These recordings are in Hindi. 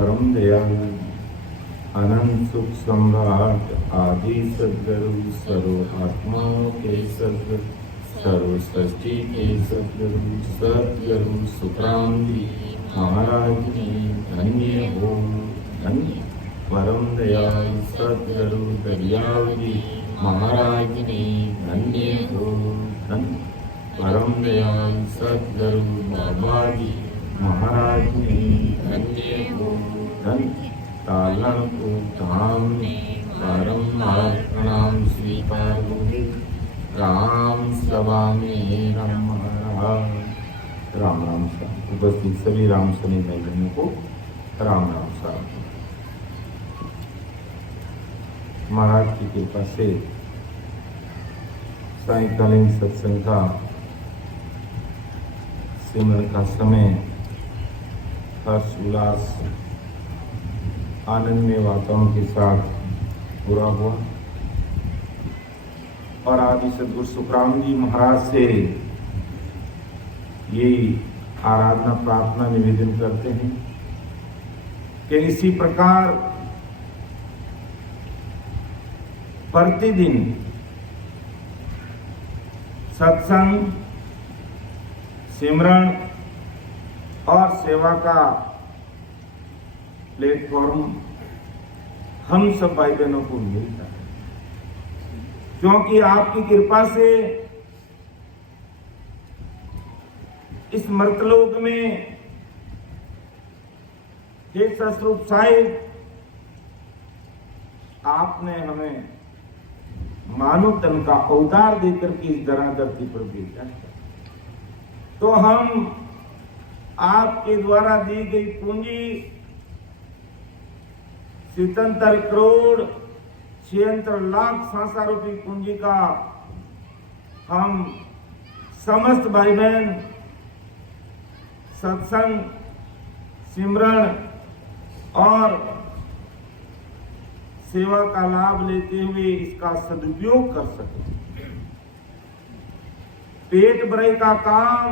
परम दयालु अनंत सुख सम्राट आदि सद्गुरु सर्व आत्माओं के सद्गुरु सर्व सृष्टि के सद्गुरु सुखराम जी महाराज जी धन्य हो धन्य। परम दयालु सद्गुरु दरियाव जी महाराज जी धन्य हो धन्य। परम दयालु सद्गुरु बाबा जी महाराज जी धन्य हो धन्य। तालनपुर धाम में बारंबार प्रणाम स्वीकार होंगे। राम सभा में राम महाराज राम राम साहब। उपस्थित सभी राम सनी भाई बहनों को राम राम साहब। महाराज की कृपा से सायंकालीन सत्संग का सिमरन का समय हर्ष उल्लास आनंदमय वातावरण के साथ पूरा हुआ और आदि सद्गुरु सुखराम जी महाराज से ये आराधना प्रार्थना निवेदन करते हैं कि इसी प्रकार प्रतिदिन सत्संग सिमरन और सेवा का प्लेटफॉर्म हम सब भाई बहनों को मिलता है, क्योंकि आपकी कृपा से इस मर्तलोक में हे सतरूप साहिब आपने हमें मानव तन का अवतार देकर के इस धराधरती पर भेजा है। तो हम आपके द्वारा दी गई पूंजी 77 करोड़ 76 लाख सांसा रूपी पूंजी का हम समस्त भाई बहन सत्संग सिमरन और सेवा का लाभ लेते हुए इसका सदुपयोग कर सके। पेट भराई का काम,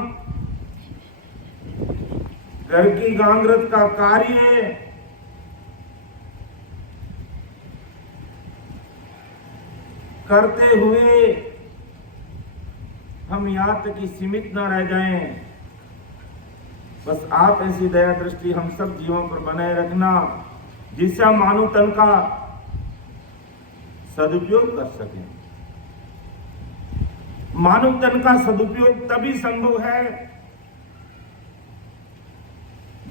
घर की गांगरत का कार्य, करते हुए हम यहाँ तक कि सीमित न रह जाएं। बस आप ऐसी दया दृष्टि हम सब जीवों पर बनाए रखना, जिससे हम मानव तन का सदुपयोग कर सकें। मानव तन का सदुपयोग तभी संभव है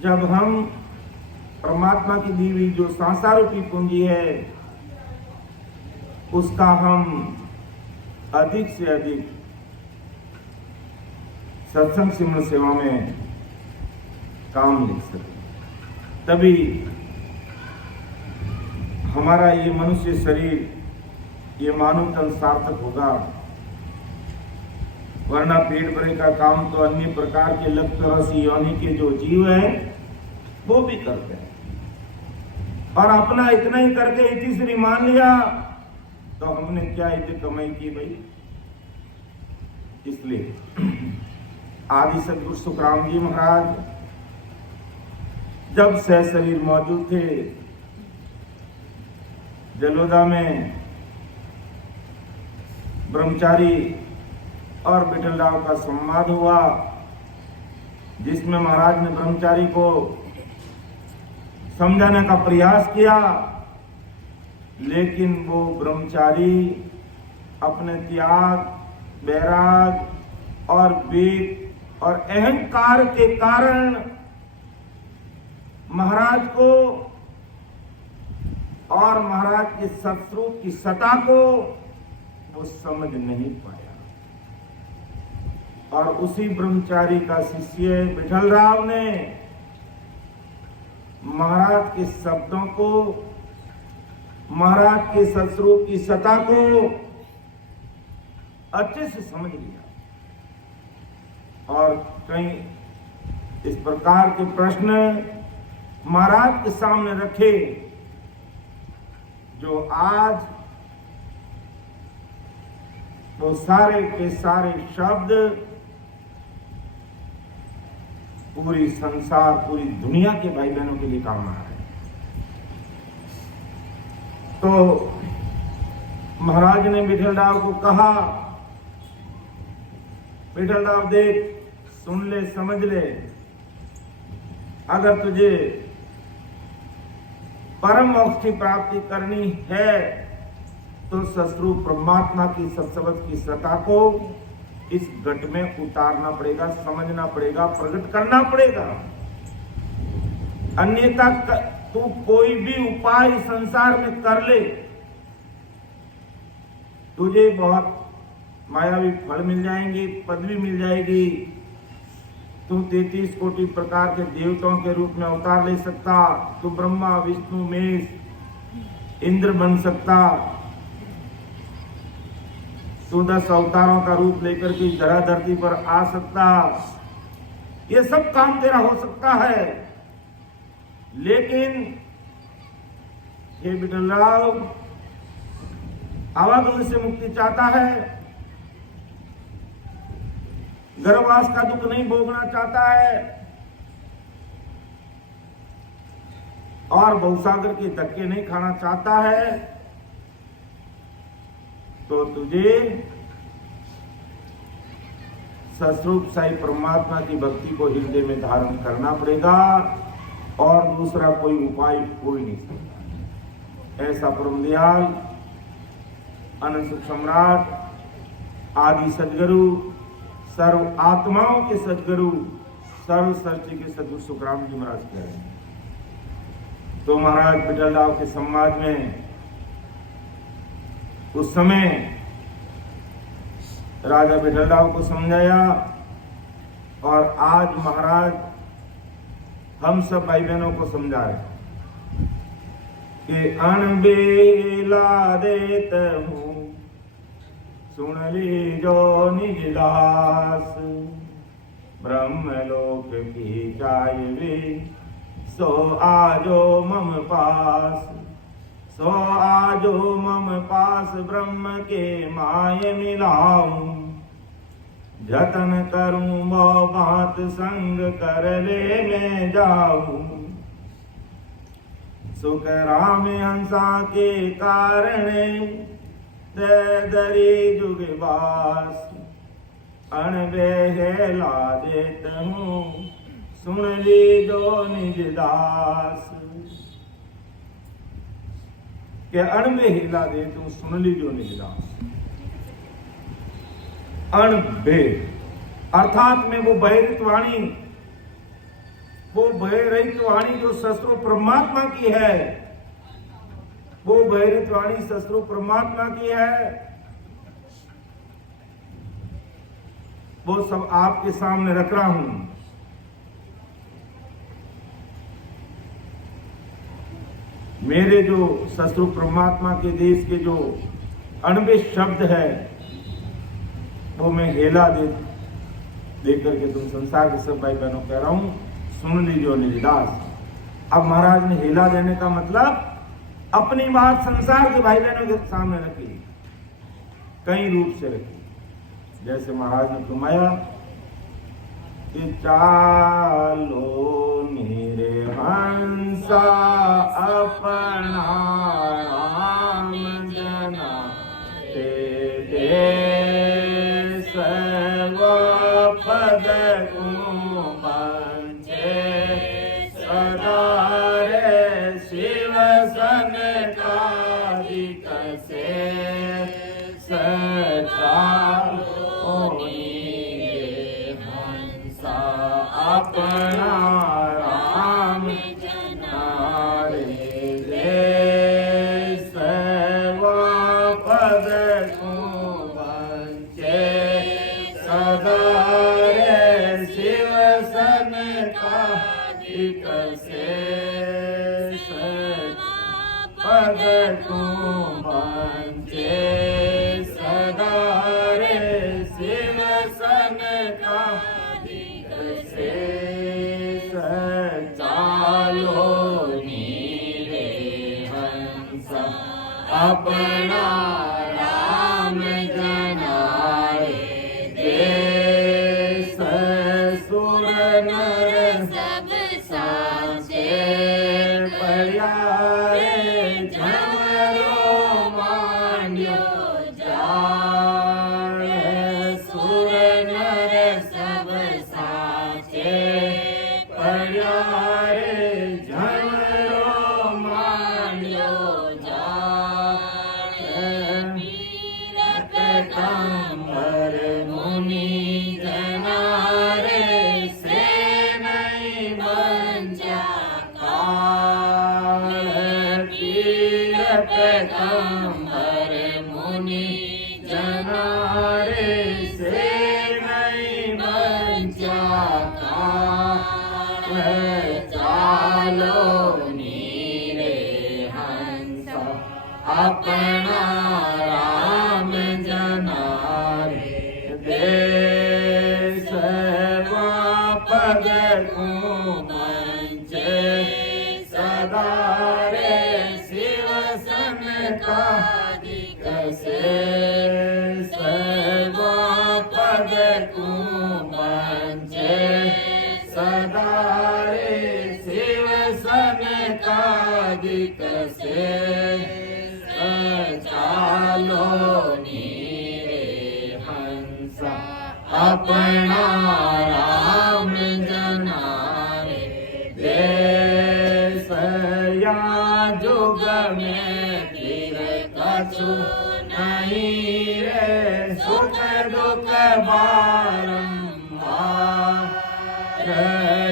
जब हम परमात्मा की दी हुई जो सांसारूपी पूंजी है उसका हम अधिक से अधिक सत्संग सिमरन सेवा में काम ले सकें। तभी हमारा ये मनुष्य शरीर, ये मानव तन सार्थक होगा। वरना पेट भरे का काम तो अन्य प्रकार के लग तरह योनि के जो जीव है वो भी करते हैं, और अपना इतना ही करके इतिश्री मान लिया तो हमने क्या इतनी कमाई की भाई। इसलिए आदि सद्गुरु सुखराम जी महाराज जब सह शरीर मौजूद थे, जलोदा में ब्रह्मचारी और बिठलराव का संवाद हुआ, जिसमें महाराज ने ब्रह्मचारी को समझाने का प्रयास किया, लेकिन वो ब्रह्मचारी अपने त्याग, वैराग और वेग और अहंकार के कारण महाराज को और महाराज के सत्स्वरूप की सत्ता को वो समझ नहीं पाया। और उसी ब्रह्मचारी का शिष्य बिठलराव ने महाराज के शब्दों को, महाराज के सत्स्वरूप की सत्ता को अच्छे से समझ लिया, और कई इस प्रकार के प्रश्न महाराज के सामने रखे जो आज वो सारे के सारे शब्द पूरी संसार, पूरी दुनिया के भाई बहनों के लिए काम आ रहे हैं। तो महाराज ने विठलराव को कहा, विठलराव देख, सुन ले, समझ ले, अगर तुझे परम मोक्ष की प्राप्ति करनी है तो सस्वरूप परमात्मा की सत्सवत की सत्ता को इस घट में उतारना पड़ेगा, समझना पड़ेगा, प्रकट करना पड़ेगा। अन्यथा तू कोई भी उपाय संसार में कर ले, तुझे बहुत मायावी फल मिल जाएंगे, पदवी मिल जाएगी, तू 33 कोटि प्रकार के देवताओं के रूप में अवतार ले सकता, तू ब्रह्मा विष्णु महेश इंद्र बन सकता, तू 10 अवतारों का रूप लेकर के धरा धरती पर आ सकता, ये सब काम तेरा हो सकता है। लेकिन हे विठलराव, आवागमन से मुक्ति चाहता है, गर्भवास का दुख नहीं भोगना चाहता है और भवसागर के धक्के नहीं खाना चाहता है, तो तुझे सस्वरूप साई परमात्मा की भक्ति को हृदय में धारण करना पड़ेगा और दूसरा कोई उपाय कोई नहीं सकता। ऐसा परम दयाल अनंत सुख सम्राट आदि सदगुरु, सर्व आत्माओं के सदगुरु, सर्व सृष्टि के सदगुरु सुखराम जी महाराज कह रहे हैं। तो महाराज विठलराव के समाज में उस समय राजा विठलराव को समझाया और आज महाराज हम सब भाई बहनों को समझा रहे कि अनबेला देत हूं सुन लीजो निज दास, ब्रह्मलोक की चाहिए सो आजो मम पास, सो आजो मम पास ब्रह्म के माय मिलाऊं, जतन करूं वो बात संग कर ले मैं जाऊं, सुख राम हंसा के कारण दरी जुगवास, अणबेला देत हूँ सुन लीजो निज दास, के अणबे हिला दे तू सुन लीजो निज दास। अणबे अर्थात में वो बहिरित वाणी, वो बहिरित वाणी जो सस्वरूप परमात्मा की है, वो बहिरित वाणी सस्वरूप परमात्मा की है, वो सब आपके सामने रख रहा हूं। मेरे जो सस्वरूप परमात्मा के देश के जो अणबे शब्द है वो मैं हेला दे करके तुम संसार के सब भाई बहनों कह रहा हूं, सुन लीजिए निज दास। अब महाराज ने हेला देने का मतलब अपनी बात संसार के भाई बहनों के सामने रखी, कई रूप से रखी। जैसे महाराज ने फरमाया कि चालो मेरे हंसा अपना राम जना ते सर्व पद को पंचे सदा रे शिव सन कालिक से सचार हंसा अपना राम जनारे रे सर्व पद को पंचे सदा रे शिव सन कालिक से पद को पंचे सदा रे शिव सन कालिक से चालो नीरे हंसा अपना राम जनाए देश सुर नर सब साचे पर्याय झमरो पद को मंचे सदा रे शिव सनकादिक से सर्वा पद को मंचे सदा रे शिव सनकादिक से चालो नीरे हंसा अपना राम जनारे देश या जुग में फिर कछु नहीं रे सुख दुख बारंबार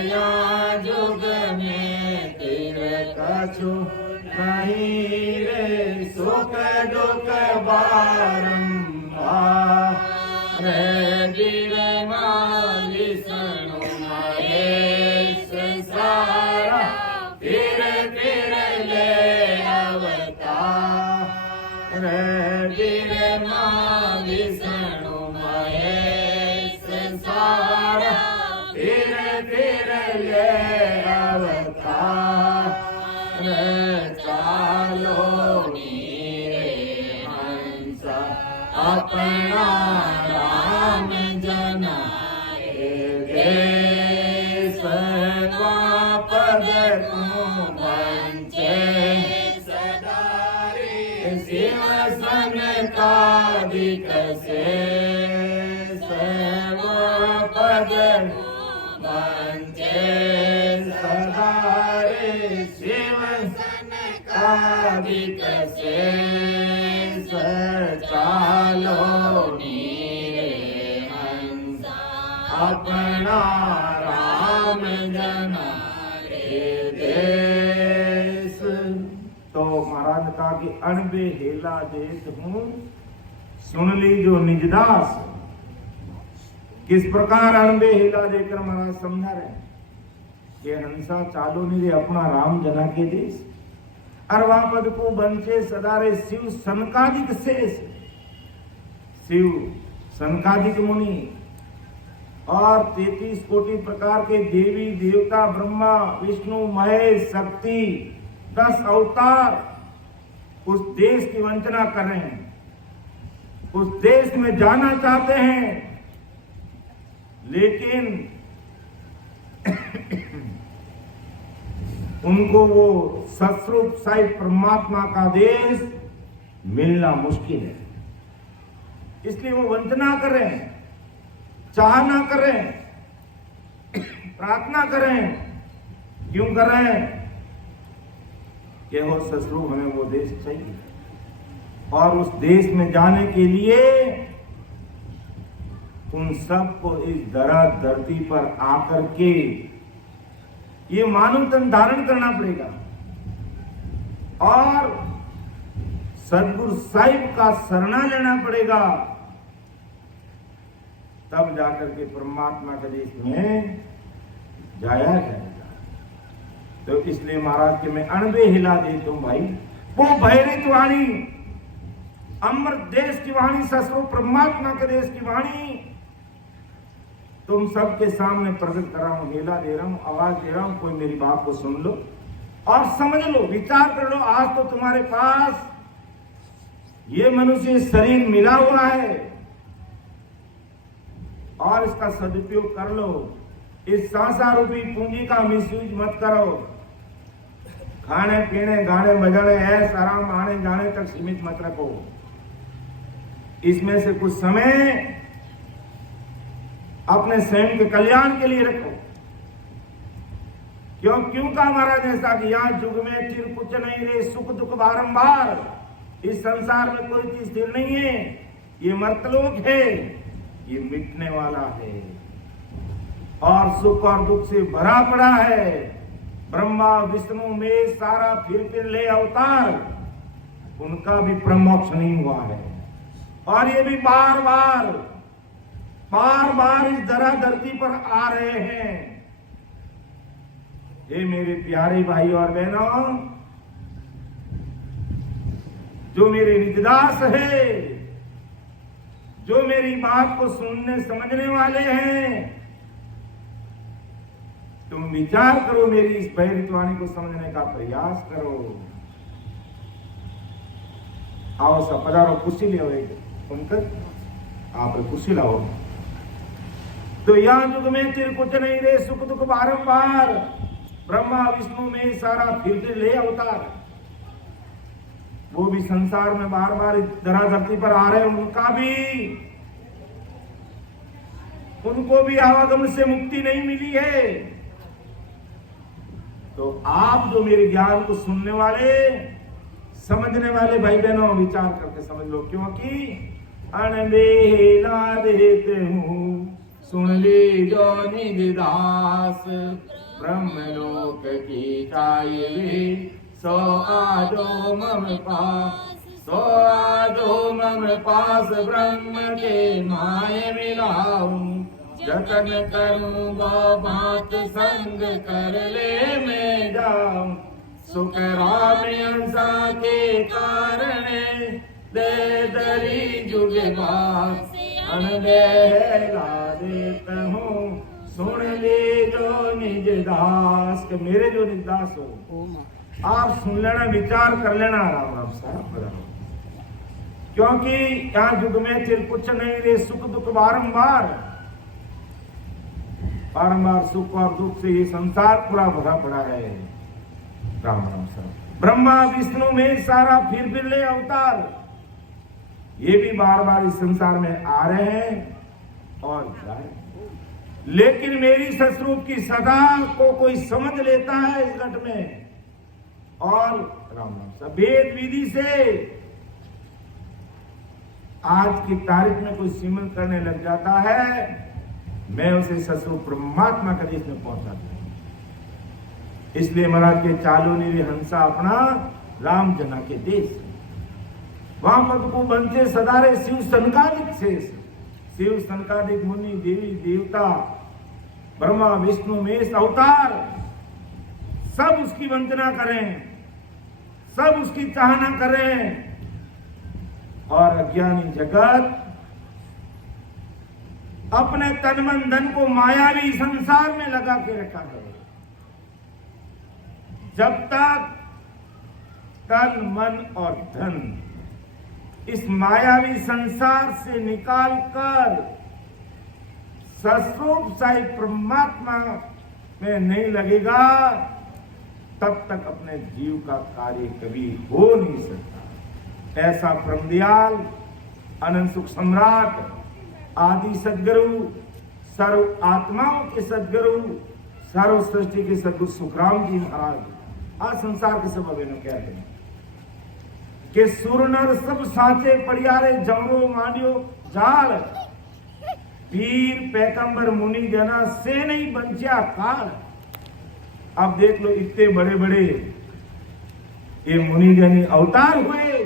या जुग में फिर कछु नहीं रे सुख दुख बारंबार रे विष्णु महेश सारा फिर ले अवतार रे विष्णु महेश सारा फिर ले अवतार रे चालो नीरे हंसा अपना राम जनाए देश पद को मंचे सदा रे शिव सनकादिक से पद मंचे सदा रे शिव सनकादिक से चालो नीरे हंसा अपना राम जनारे देश। तो महाराज ने कहा कि अणबे हेला देत हूं सुन ली जो निजदास। किस प्रकार अणबे हेला देकर महाराज समझा रहे कि हंसा चालो नीरे अपना राम जना के देश अरवा पद को बंचे सदा रे शिव सनकादिक शेष। शिव सनकादिक मुनि और 33 कोटि प्रकार के देवी देवता ब्रह्मा विष्णु महेश शक्ति 10 अवतार उस देश की वंचना कर रहे हैं, उस देश में जाना चाहते हैं, लेकिन उनको वो सस्वरूप साई परमात्मा का देश मिलना मुश्किल है। इसलिए वो वंचना कर रहे हैं, चाहना कर रहे हैं, प्रार्थना कर रहे हैं। क्यों कर रहे हैं? कि हो सस्वरूप हमें वो देश चाहिए, और उस देश में जाने के लिए उन सबको इस धरती पर आकर के ये मानव तन धारण करना पड़ेगा और सदगुरु साहिब का शरणा लेना पड़ेगा, तब जाकर के परमात्मा के देश में जाया जाएगा। तो इसलिए महाराज के मैं अणबे हिला देता हूं भाई, वो भैरित वाणी अमृत देश की वाणी सस्वरूप परमात्मा के देश की वाणी तुम सबके सामने प्रकट कर रहा हूं, हेला दे रहा हूं, आवाज दे रहा हूं। कोई मेरी बात को सुन लो और समझ लो, विचार कर लो। आज तो तुम्हारे पास ये मनुष्य शरीर मिला हुआ है और इसका सदुपयोग कर लो। इस संसार रूपी पूंजी का मिसयूज मत करो। खाने पीने गाने बजाने ऐश आराम आने जाने तक सीमित मत रखो। इसमें से कुछ समय अपने स्वयं के कल्याण के लिए रखो। क्यों कहा महाराज ऐसा कि यहाँ युग में चिर कुछ नहीं रे, सुख दुख बारंबार। इस संसार में कोई चीज स्थिर नहीं है, ये मर्तलोक है, ये मिटने वाला है और सुख और दुख से भरा पड़ा है। ब्रह्मा विष्णु में सारा फिर ले अवतार, उनका भी प्रमोक्ष नहीं हुआ है और ये भी बार बार इस धरती पर आ रहे हैं। ये मेरे प्यारे भाई और बहनों, जो मेरे निजदास है, जो मेरी बात को सुनने समझने वाले हैं, तुम विचार करो, मेरी इस भैरवाणी को समझने का प्रयास करो। आओ सब पधारो, कुर्सी ले आओ, उनकर आप कुर्सी लाओ। तो यहाँ युग में चिर कुछ नहीं रे, सुख दुख बारंबार, ब्रह्मा विष्णु में सारा फिर ले अवतार। वो भी संसार में बार बार धरा धरती पर आ रहे हैं, उनको भी आवागमन से मुक्ति नहीं मिली है। तो आप जो मेरे ज्ञान को सुनने वाले, समझने वाले भाई बहनों, विचार करके समझ लो, क्योंकि अनबेला देते हूँ सुन ली जो निज दास, ब्रह्मलोक की चाहिए सो आजो मम पास, सो आजो मम पास, ब्रह्म के माय मिलाऊं, जतन करूं गो बात संग कर ले मैं जाऊं, सुख राम अंसा के कारण दे दरी जुग बात, अनबेला देता हूँ सुन ले जो निज दास। के मेरे जो निज दास हो, आप सुन लेना, विचार कर लेना, राम राम साहब, क्योंकि यहाँ युग में फिर कुछ नहीं रे, सुख दुख बारंबार, बारंबार सुख और दुख से ये संसार पूरा भरा पड़ा है। राम राम साहब, ब्रह्मा विष्णु में सारा फिर ले अवतार, ये भी बार बार इस संसार में आ रहे हैं और जा रहे हैं। लेकिन मेरी सस्वरूप की सदा को कोई समझ लेता है इस घट में, और राम राम साहब वेद विधि से आज की तारीख में कोई सिमरन करने लग जाता है, मैं उसे सस्वरूप परमात्मा के देश में पहुंचाता हूं। इसलिए महाराज के चालो नीरे हंसा अपना राम जना के देश, वहां पद को बनते सदारे शिव सनकादिक शेष, शिव सनकादिक मुनि देवी देवता ब्रह्मा विष्णु महेश अवतार सब उसकी वंदना करें, सब उसकी चाहना करें, और अज्ञानी जगत अपने तन मन धन को मायावी संसार में लगा के रखा है। जब तक तन मन और धन इस मायावी संसार से निकालकर सस्वरूप साई परमात्मा में नहीं लगेगा, तब तक अपने जीव का कार्य कभी हो नहीं सकता। ऐसा परमदयाल अनंत सुख सम्राट आदि सदगुरु, सर्व आत्माओं के सदगुरु, सर्व सृष्टि के सदगुरु सुखराम जी महाराज आज संसार के सब अवेनो कहते हैं कि सुर नर सब साचे पड़ियारे जमरो मांडियो जाल, पीर पैगंबर मुनि जना से नहीं बंचिया काल। अब देख लो, इतने बड़े बड़े ये मुनि जनी अवतार हुए,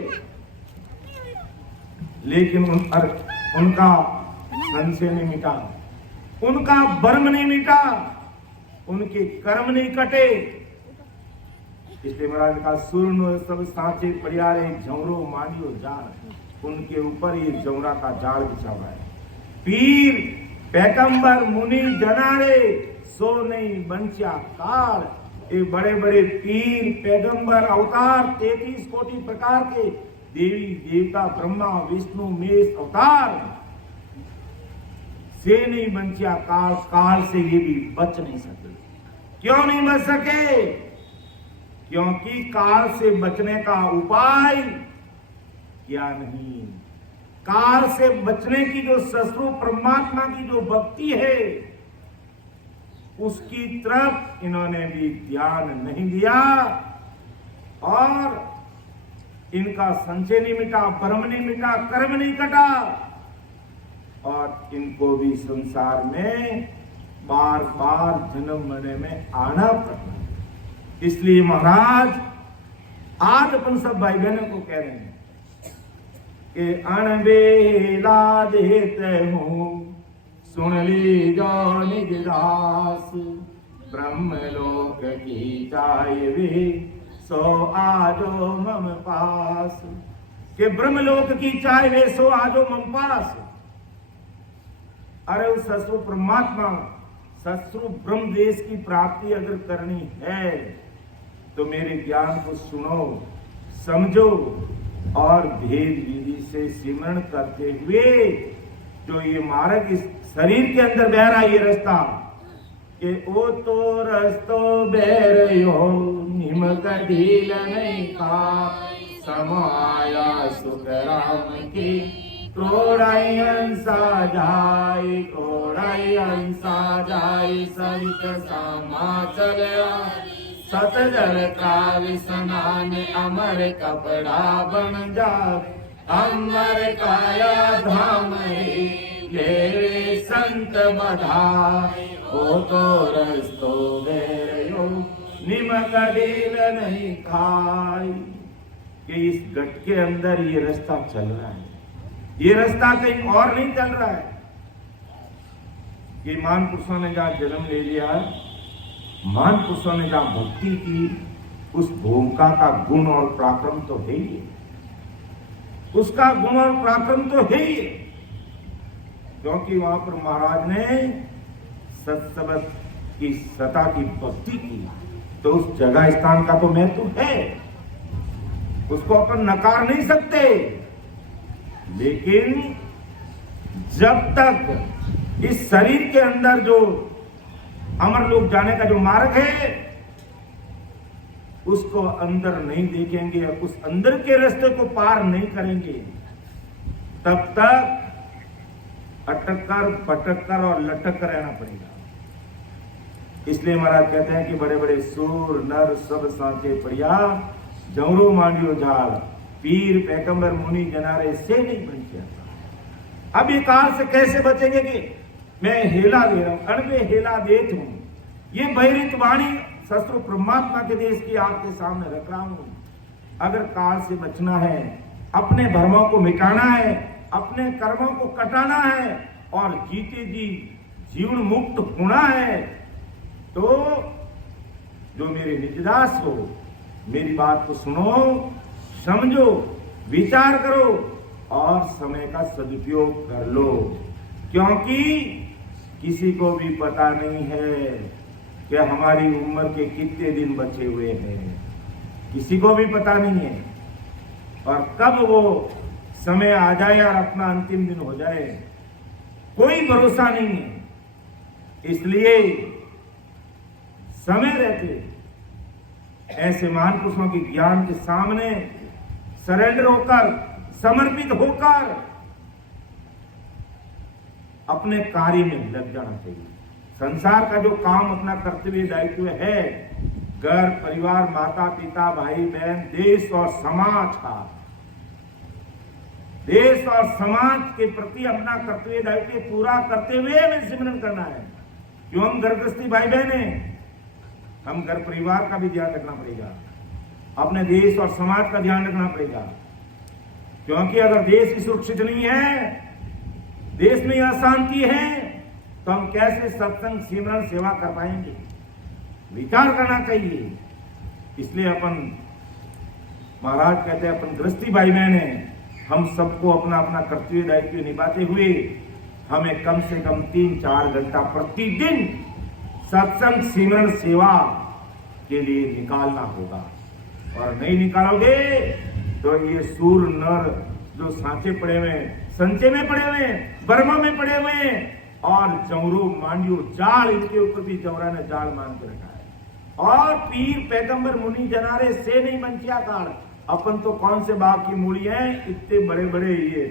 लेकिन उनका संशय नहीं मिटा, उनका भ्रम नहीं मिटा, उनके कर्म नहीं कटे। इसलिए महाराज का सुर सब सांचे पड़ियारे झौरो मानियो जाल, उनके ऊपर ये जौरा का जाल बिछा हुआ है। पीर पैगंबर मुनि जनारे सो नहीं बंचिया काल, ये बड़े बड़े पीर पैगंबर अवतार 33 कोटि प्रकार के देवी देवता ब्रह्मा विष्णु महेश अवतार से नहीं बंचिया काल, काल से ये भी बच नहीं सके। क्यों नहीं बच सके? क्योंकि काल से बचने का उपाय क्या नहीं। काल से बचने की जो सस्वरूप परमात्मा की जो भक्ति है, उसकी तरफ इन्होंने भी ध्यान नहीं दिया, और इनका संशय नहीं मिटा, भ्रम नहीं मिटा, कर्म नहीं कटा, और इनको भी संसार में बार बार जन्म लेने में आना पड़ता। इसलिए महाराज आज अपन सब भाई बहनों को कह रहे हैं कि अनबेला देते हूँ सुन ली जो निज दास, ब्रह्मलोक की चाहिए सो आजो मम पास। के ब्रह्मलोक की चाहिए सो आजो मम पास। अरे उस सस्वरूप परमात्मा शत्रु ब्रह्म देश की प्राप्ति अगर करनी है तो मेरे ज्ञान को सुनो, समझो और भेद विधि से सिमरण करते हुए जो ये मार्ग इस शरीर के अंदर बह रहा है, ये रास्ता कि ओ तो रस्तो बैरयो निमक ढील नहीं का समाया सुख राम की क्रोड़ायंसा जाय सवित समाचल सतजल कावि स्नान अमर कपड़ा बन जा अमर काया धाम ले संत बधाई ओ तो रस्तो बैरयो निमक ढील नहीं खाई। कि इस गट के अंदर ये रास्ता चल रहा है, ये रास्ता कहीं और नहीं चल रहा है। कि महान पुरुषों ने जहां जन्म ले लिया, महान पुरुषों ने जहां भक्ति की, उस भूमिका का गुण और पराक्रम तो है ही, उसका गुण और पराक्रम तो है ही। क्योंकि वहां पर महाराज ने सत्सबत की सता की भक्ति की, तो उस जगह स्थान का तो महत्व है, उसको अपन नकार नहीं सकते। लेकिन जब तक इस शरीर के अंदर जो अमर लोक जाने का जो मार्ग है उसको अंदर नहीं देखेंगे, उस अंदर के रास्ते को पार नहीं करेंगे, तब तक अटक कर भटक कर और लटक कर रहना पड़ेगा। इसलिए महाराज कहते हैं कि बड़े बड़े सूर नर सब सांचे पड़िया जमरो मांडियो झाड़ पीर पैगंबर मुनि जनारे से नहीं बन किया। अब ये काल से कैसे बचेंगे कि मैं हेला दे रहा हूं, अणबे हेला देत हूं, ये बहिरित वाणी शत्रु परमात्मा के देश की आपके सामने रख रहा हूं। अगर काल से बचना है, अपने भ्रमों को मिटाना है, अपने कर्मों को कटाना है और जीते जी जीवन मुक्त होना है, तो जो मेरे निजदास हो मेरी बात को सुनो, समझो, विचार करो और समय का सदुपयोग कर लो। क्योंकि किसी को भी पता नहीं है कि हमारी उम्र के कितने दिन बचे हुए हैं, किसी को भी पता नहीं है, और कब वो समय आ जाए और अपना अंतिम दिन हो जाए कोई भरोसा नहीं है। इसलिए समय रहते ऐसे महान पुरुषों के ज्ञान के सामने सरेंडर होकर, समर्पित होकर अपने कार्य में लग जाना चाहिए। संसार का जो काम अपना कर्तव्य दायित्व है, घर परिवार माता पिता भाई बहन देश और समाज का, देश और समाज के प्रति अपना कर्तव्य दायित्व पूरा करते हुए हमें सिमरन करना है। क्यों हम घरगृहस्थी भाई बहन हैं, हम घर परिवार का भी ध्यान रखना पड़ेगा, अपने देश और समाज का ध्यान रखना पड़ेगा। क्योंकि अगर देश ही सुरक्षित नहीं है, देश में अशांति है, तो हम कैसे सत्संग सिमरन सेवा कर पाएंगे? विचार करना चाहिए। इसलिए अपन महाराज कहते हैं अपन गृहस्थी भाई बहन हैं, हम सबको अपना अपना कर्तव्य दायित्व निभाते हुए हमें कम से कम 3-4 घंटा प्रतिदिन सत्संग सिमरन सेवा के लिए निकालना होगा। और नहीं निकालोगे तो ये सूर नर जो सांचे पड़े हुए, संचे में पड़े हुए, बर्मा में पड़े हुए, और जमरू मांडियो जाल, इनके ऊपर भी जमरा ने जाल मान के रखा है। और पीर पैगंबर मुनि जनारे से नहीं बंचिया काल, अपन तो कौन से बाग की मूली हैं, इतने बड़े बड़े ये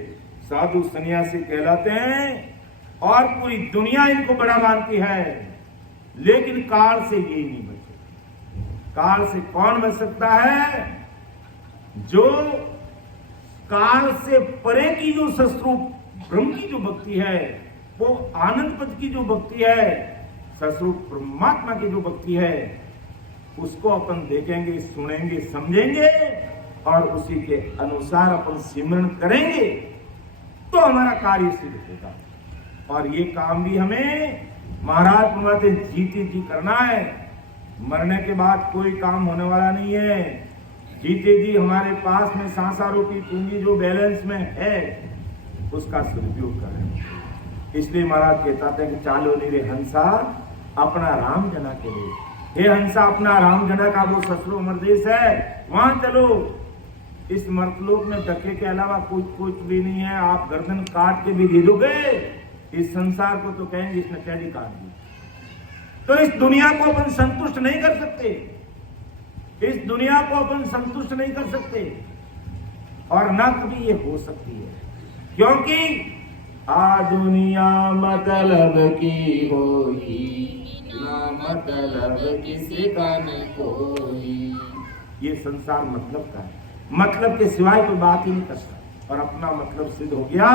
साधु सन्यासी कहलाते हैं और पूरी दुनिया इनको बड़ा मानती है, लेकिन काल से ये नहीं बचे। काल से कौन बच सकता है? जो काल से परे की जो शत्रु ब्रह्म की जो भक्ति है, वो आनंद पद की जो भक्ति है, शत्रु परमात्मा की जो भक्ति है, उसको अपन देखेंगे, सुनेंगे, समझेंगे और उसी के अनुसार अपन सिमरन करेंगे तो हमारा कार्य सिद्ध होगा। और ये काम भी हमें महाराज फरमाते जीते जी करना है। मरने के बाद कोई काम होने वाला नहीं है। जीते जी हमारे पास में सांसा रोटी पूंजी जो बैलेंस में है उसका सदुपयोग करें। इसलिए महाराज कहता था कि चालो नीरे हंसा अपना राम जना के लिए। हे हंसा, अपना राम जना का वो ससुरो मरदेश है, वहां चलो। इस मर्तलोक में धक्के के अलावा कुछ भी नहीं है। आप गर्दन काट के भी दे दोगे इस संसार को तो कहेंगे इसने कैदी काट दी। तो इस दुनिया को अपन संतुष्ट नहीं कर सकते, इस दुनिया को अपन संतुष्ट नहीं कर सकते, और न कभी ये हो सकती है, क्योंकि आ दुनिया मतलब की होई, ना मतलब किसी का न कोई। ये संसार मतलब का है, मतलब के सिवाय कोई बात ही नहीं करता, और अपना मतलब सिद्ध हो गया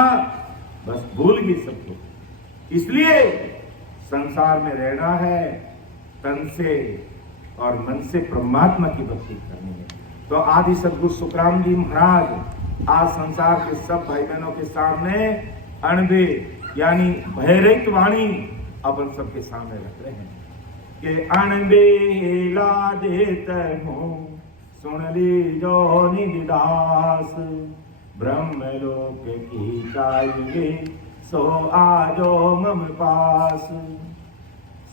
बस भूल भी सबको। इसलिए संसार में रहना है तन से और मन से परमात्मा की भक्ति करनी है। तो आदि सदगुरु सुखराम जी महाराज आज संसार के सब भाई बहनों के सामने अणबे यानी भयरहित वाणी अपन सबके सामने रख रहे हैं कि अणबे ला देते हो सुन ली जो निदास, ब्रह्मलोक की चाहिए सो आजो मम पास,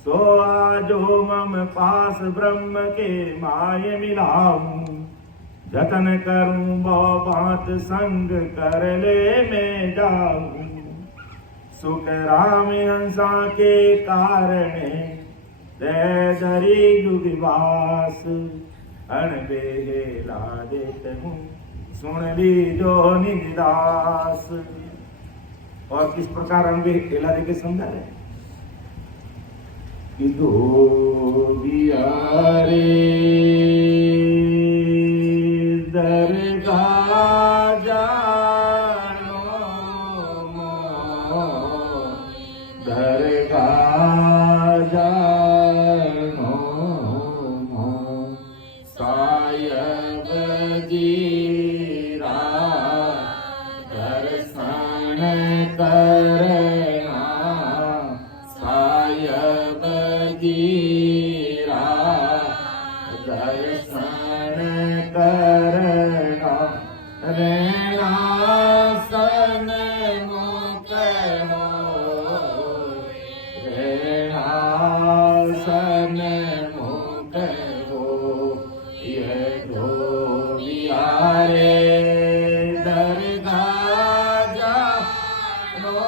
सो आजो मम पास ब्रह्म के माय मिलाऊं, जतन करूं बो बात संग कर ले मैं जाऊं, सुख राम हंसा के कारण दे दरी युगवास, अणबे ला देते हूँ सुन ली जो निदास। और किस प्रकार अणबे हेला दे के समझा रहे कि दो बियारे दरगाह जानो दरगाह जानो सायब जीरा दर्शन करना, सायब जीरा दर्शन करना, रहना सन मुख हो, रहना सन मुख हो, ये दो बियारे दरगाह जानो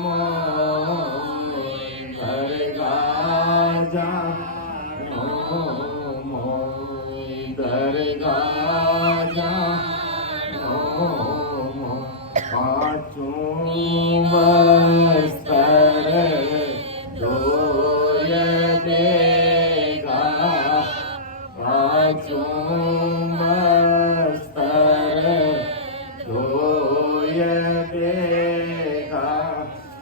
मोय, दरगाह जानो मोय, दरगाह जानो मोय। पांचों बस्तर धोय देगा, पांचों बस्तर धोय देगा,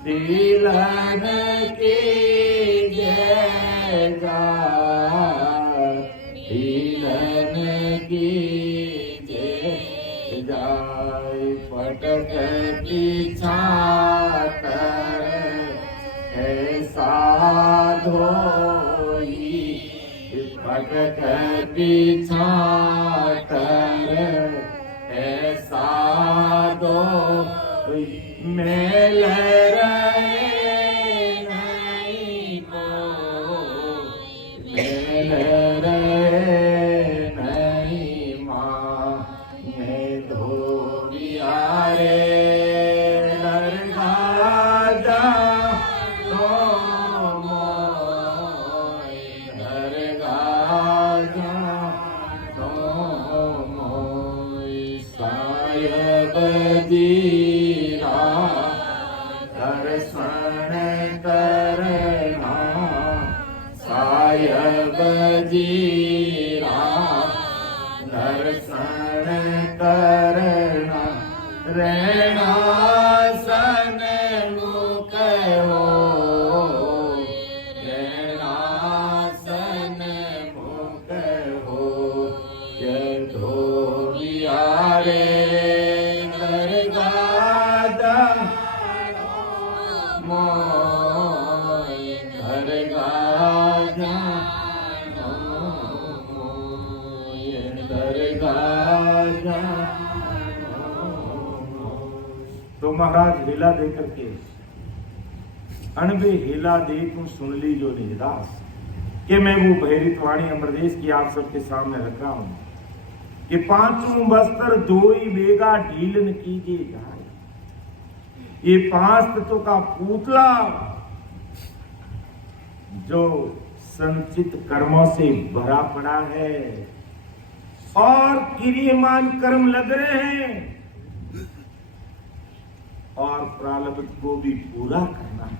तिलन की जयगा, तिलन की जय जाय, पटक छातर ऐसा धोई, पटक छातर ऐसा धोई, मेल रहे नहीं को, मेल रहे नहीं माँ, मैं धोबियारे दरगाह जानो मोय, दरगाह जानो मोय, सायब जीरा दर्शन करना, सायब जीरा दर्शन करना, रहना सन मुख हो, रहना सन मुख हो, ये धोबियारे दरगाह जानो मोय, दरगाह जानो मोय, दरगाह जानो मोय। तो महाराज लीला देकर के अणबे हेला दे तू सुन ली जो निजदास, कि मैं वो भैरित वाणी अमरदेश की आप सबके सामने रख रहा हूं कि पांचों बस्तर दोई बेगा ढीलन कीजिए जाए। ये 5 तत्वों का पुतला जो संचित कर्मों से भरा पड़ा है और क्रियमान कर्म लग रहे हैं और प्रारब्ध को भी पूरा करना है।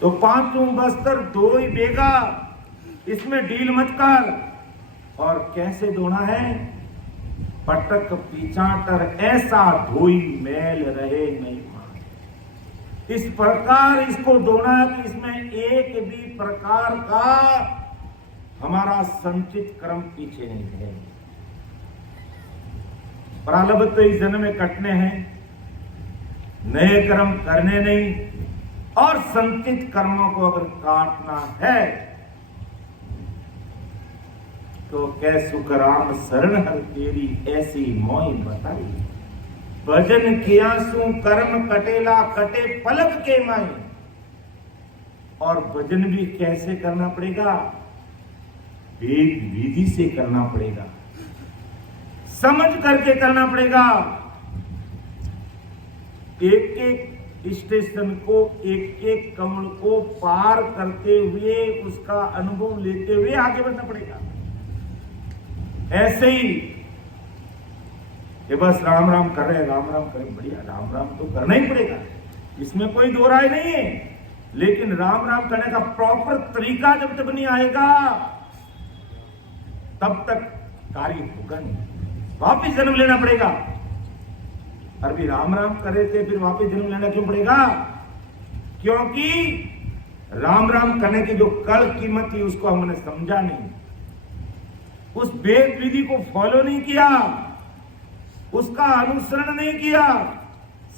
तो 5 बस्तर 2 ही बेगा, इसमें ढील मत कर। और कैसे धोना है? पटक पिचाटर ऐसा धोई मैल रहे नहीं मान। इस प्रकार इसको धोना कि इसमें एक भी प्रकार का हमारा संचित कर्म पीछे नहीं है। प्रारब्ध तो इस जन्म में कटने हैं, नए कर्म करने नहीं, और संचित कर्मों को अगर काटना है तो कै सुख राम शरण हर तेरी ऐसी मोई बताई। भजन किया सु कर्म कटेला कटे पलक के माई। और भजन भी कैसे करना पड़ेगा? वेद विधि से करना पड़ेगा, समझ करके करना पड़ेगा। एक एक स्टेशन को, एक एक कमल को पार करते हुए उसका अनुभव लेते हुए आगे बढ़ना पड़ेगा। ऐसे ही ये बस राम राम कर रहे हैं, राम राम करें, बढ़िया, राम राम तो करना ही पड़ेगा, इसमें कोई दो राय नहीं है। लेकिन राम राम करने का प्रॉपर तरीका जब तक नहीं आएगा तब तक कार्य होगा नहीं। वापिस जन्म लेना पड़ेगा। अभी राम राम कर रहे थे, फिर वापिस जन्म लेना क्यों पड़ेगा? क्योंकि राम राम करने की जो कल कीमत थी उसको हमने समझा नहीं, उस वेद विधि को फॉलो नहीं किया, उसका अनुसरण नहीं किया,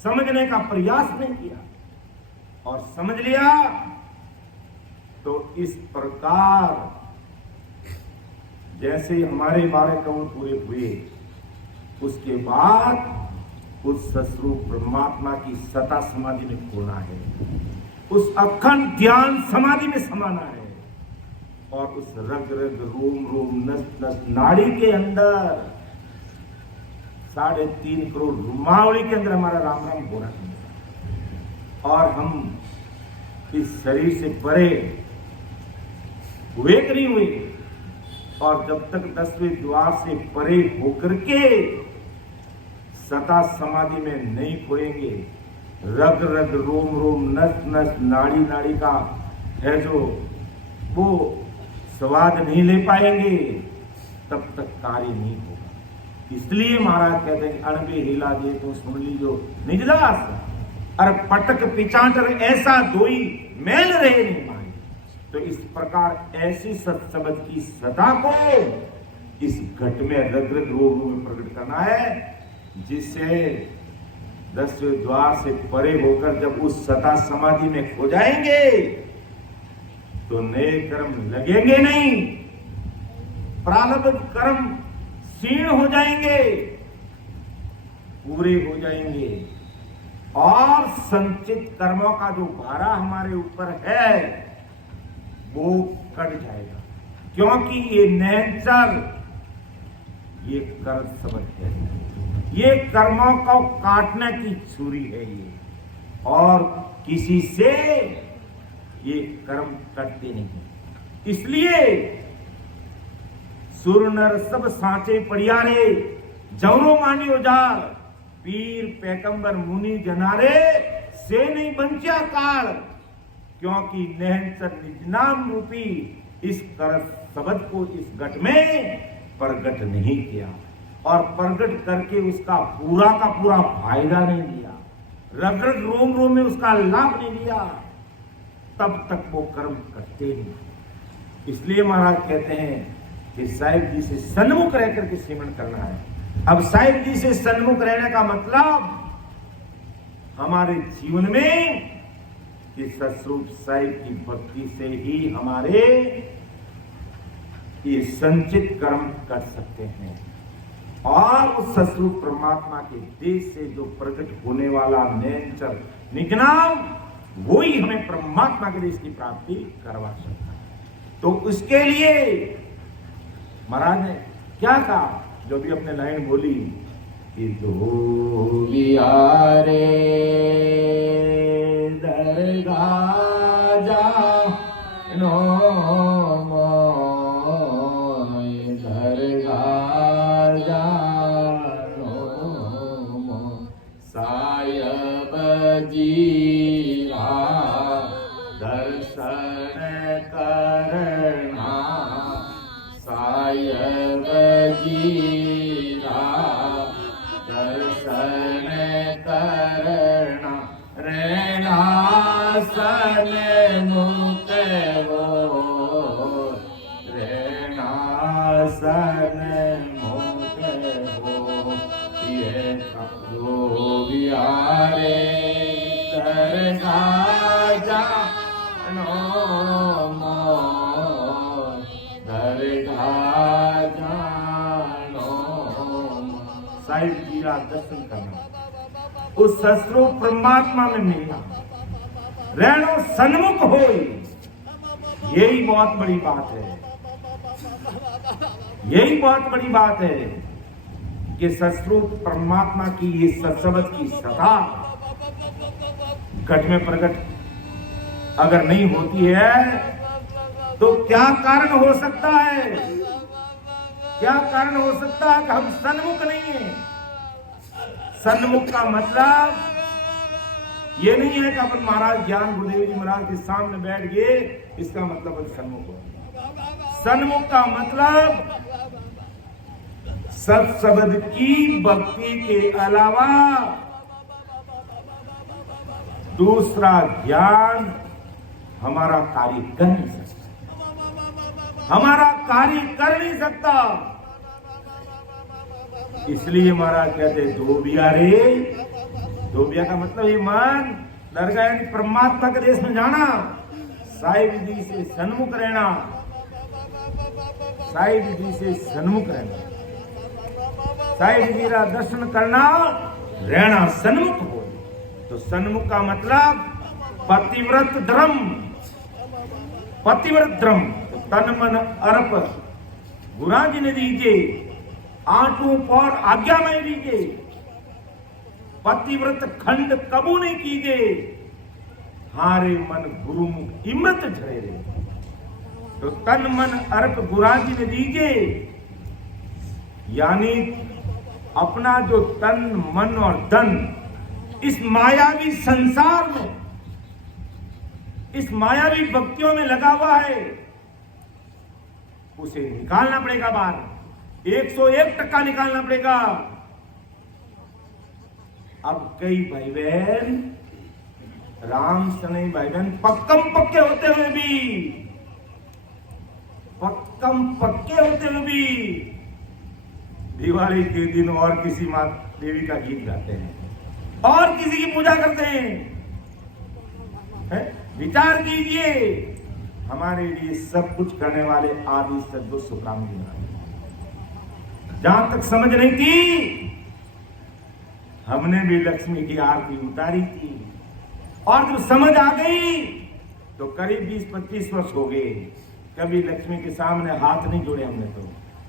समझने का प्रयास नहीं किया, और समझ लिया तो इस प्रकार जैसे हमारे 12 करोड़ पूरे हुए, उसके बाद उस सस्वरूप परमात्मा की सता समाधि में खोना है, उस अखंड ध्यान समाधि में समाना है, और उस रग रग रोम रोम नस नस नाड़ी के अंदर 3.5 करोड़ रुमावली के अंदर हमारा राम राम हो रहा है। और हम इस शरीर से परे हुए कि नहीं हुए, और जब तक 10वें द्वार से परे होकर के सता समाधि में नहीं खोएंगे, रग रग रोम रोम नस नस नाड़ी नाड़ी का है जो वो स्वाद नहीं ले पाएंगे, तब तक कार्य नहीं होगा। इसलिए महाराज कहते हैं अणबे हिला दे तो सुन ली जो निजदास, अरे पटक पिचाटर ऐसा धोई मैल रहे नहीं माए। तो इस प्रकार ऐसी सत्सबद की सता को इस घट में रग रग रोम में प्रकट करना है, जिससे 10वें द्वार से परे होकर जब उस सता समाधि में खो जाएंगे तो नए कर्म लगेंगे नहीं, प्रारब्ध कर्म क्षीण हो जाएंगे, पूरे हो जाएंगे, और संचित कर्मों का जो भारा हमारे ऊपर है वो कट जाएगा। क्योंकि ये नैचर, ये कर्म समझ है, ये कर्मों को काटने की छुरी है ये, और किसी से ये कर्म करते नहीं। इसलिए सुर नर सब सांचे पड़ियारे, जवरो मानियो जार, पीर पैगंबर मुनि जनारे से नहीं बंचिया काल। क्योंकि नहंसर निज नाम रूपी इस कर शब्द को इस घट में प्रकट नहीं किया, और प्रकट करके उसका पूरा का पूरा फायदा नहीं लिया, रग रग रोम रोम में उसका लाभ नहीं लिया, तब तक वो कर्म करते नहीं। इसलिए महाराज कहते हैं कि साहिब जी से सन्मुख रह करके सेवन करना है। अब साहिब जी से सन्मुख रहने का मतलब हमारे जीवन में कि सस्वरूप साहिब की भक्ति से ही हमारे ये संचित कर्म कर सकते हैं, और उस सस्वरूप परमात्मा के देश से जो प्रकट होने वाला नैनचर निगनाम वो ही हमें परमात्मा के देश की प्राप्ति करवा सकता है। तो उसके लिए महाराज ने क्या कहा, जो भी अपने लाइन बोली कि धोबिया रे दरगाह जानो मोय, दरगाह जानो मोय, सायब जीरा दर्शन करना, सायब जीरा दर्शन करना, रहना सन मुक्त हो, रहना सन मुक्त हो, ये धोबिया रे दरगाह जानो मोय, दरगाह जानो मोय। साहिब जी का दर्शन करना, उस सस्वरूप परमात्मा में मिलना, रहनो सन्मुख हो, यही बहुत बड़ी बात है। यही बहुत बड़ी बात है कि सस्वरूप परमात्मा की ये सत्सवत की सत्ता घट में प्रकट अगर नहीं होती है तो क्या कारण हो सकता है? क्या कारण हो सकता है कि हम सन्मुख नहीं है? सन्मुख का मतलब ये नहीं है कि अपन महाराज ज्ञान गुरुदेव जी महाराज के सामने बैठ गए, इसका मतलब सन्मुख हो। सन्मुख का मतलब सत्शब्द की भक्ति के अलावा दूसरा ज्ञान हमारा कार्य कर नहीं सकता, हमारा कार्य कर नहीं सकता। इसलिए महाराज कहते धोबिया रे, धोबिया का मतलब ये मन दरगाह यानी परमात्मा के देश में जाना, साहिब जी से सन्मुख रहना, साहिब जी से सन्मुख रहना, साहिब जी का दर्शन करना, रहना सन्मुख हो। तो सन्मुख का मतलब पतिव्रत धर्म, पतिव्रत धर्म, तो तन मन अर्प गुरु जी ने दीजिए, आठों पौर आज्ञा में दीजिए, पतिव्रत खंड कबू नहीं कीजिए, हारे मन गुरुमुख इमृत झरे रे। तो तन मन अर्प गुरु जी ने दीजिए, यानी अपना जो तन मन और धन इस मायावी संसार में, इस मायावी भक्तियों में लगा हुआ है, उसे निकालना पड़ेगा बाहर, 101% निकालना पड़ेगा। अब कई भाई बहन, राम सने भाई बहन पक्कम पक्के होते हुए भी, पक्कम पक्के होते हुए भी दिवाली के दिन और किसी मां देवी का गीत गाते हैं और किसी की पूजा करते हैं। विचार कीजिए, हमारे लिए सब कुछ करने वाले आदि सद्गुरु सुखराम जी महाराज, जहां तक समझ नहीं थी हमने भी लक्ष्मी की आरती उतारी थी, और जब समझ आ गई तो करीब 20-25 वर्ष हो गए, कभी लक्ष्मी के सामने हाथ नहीं जोड़े हमने। तो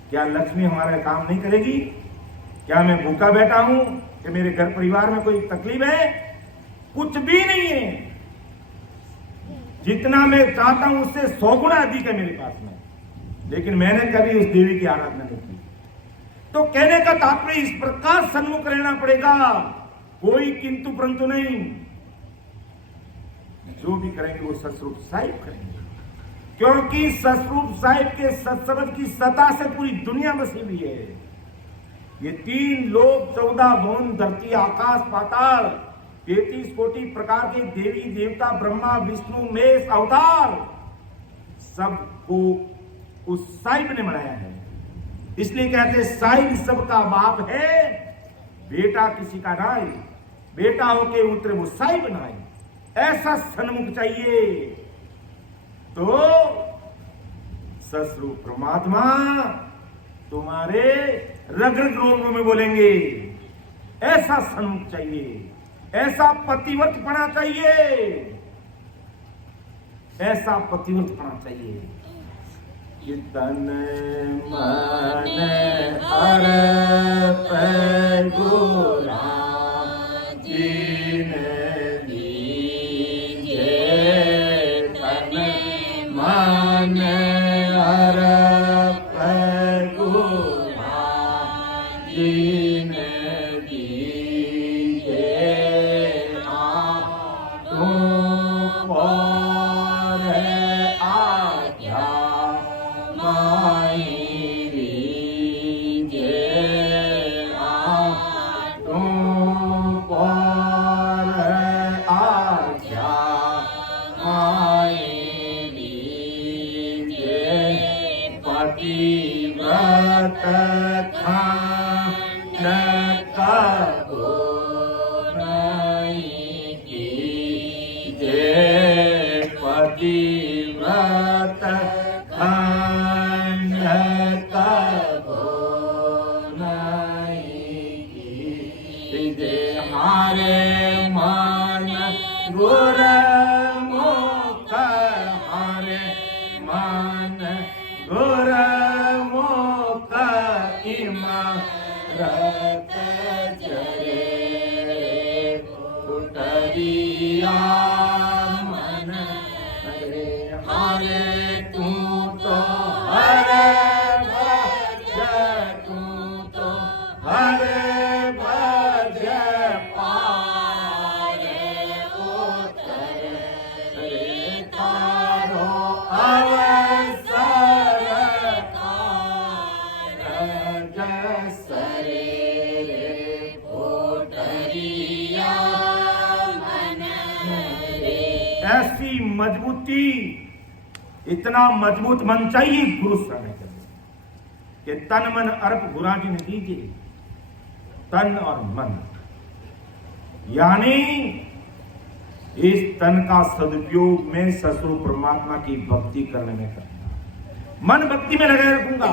क्या लक्ष्मी हमारा काम नहीं करेगी? क्या मैं भूखा बैठा हूं कि मेरे घर परिवार में कोई तकलीफ है? कुछ भी नहीं है। जितना मैं चाहता हूं उससे 100 गुना अधिक है मेरे पास में, लेकिन मैंने कभी उस देवी की आराधना नहीं की। तो कहने का तात्पर्य इस प्रकार सन्मुख रहना पड़ेगा, कोई किंतु परंतु नहीं। जो भी करेंगे वो सतस्वरूप साहिब करेंगे, क्योंकि सतस्वरूप साहिब के सत्सबद की सत्ता से पूरी दुनिया बसी हुई है। ये 3 लोक 14 भुवन, धरती आकाश पाताल, 33 कोटि प्रकार के देवी देवता, ब्रह्मा विष्णु महेश अवतार, सबको उस साहिब ने बनाया है। इसलिए कहते साहिब सबका बाप है, बेटा किसी का नाई, बेटा होके उतरे वो साहिब नाई। ऐसा सन्मुख चाहिए तो सस्वरूप परमात्मा तुम्हारे रग रग रोम में बोलेंगे। ऐसा सन्मुख चाहिए, ऐसा पतिव्रत पना चाहिए, ऐसा पतिव्रत होना चाहिए कि तन मन अर्पण गुराजीन दीजे, तन मन अर्पण गुराजीन दीजे, पतिव्रत खंड कबो नहीं कीजे, पतिव्रत खंड कबो नहीं कीजे, हारे मन गुरमुख, हारे मन गुरमुख इमरत जरे, कुटरिया मन हरे, हरे तू तो हरे भज, तू तो हरे भज पारे उतर, रे तारो अवसर जसरे रे कोटरिया मन रे। ऐसी मजबूती, इतना मजबूत मन चाहिए गुरु शरण के कि तन मन अर्प गुराजी ने दीजिए, तन और मन, यानी इस तन का सदुपयोग में ससुर परमात्मा की भक्ति करने में करना, मन भक्ति में लगाए रखूंगा।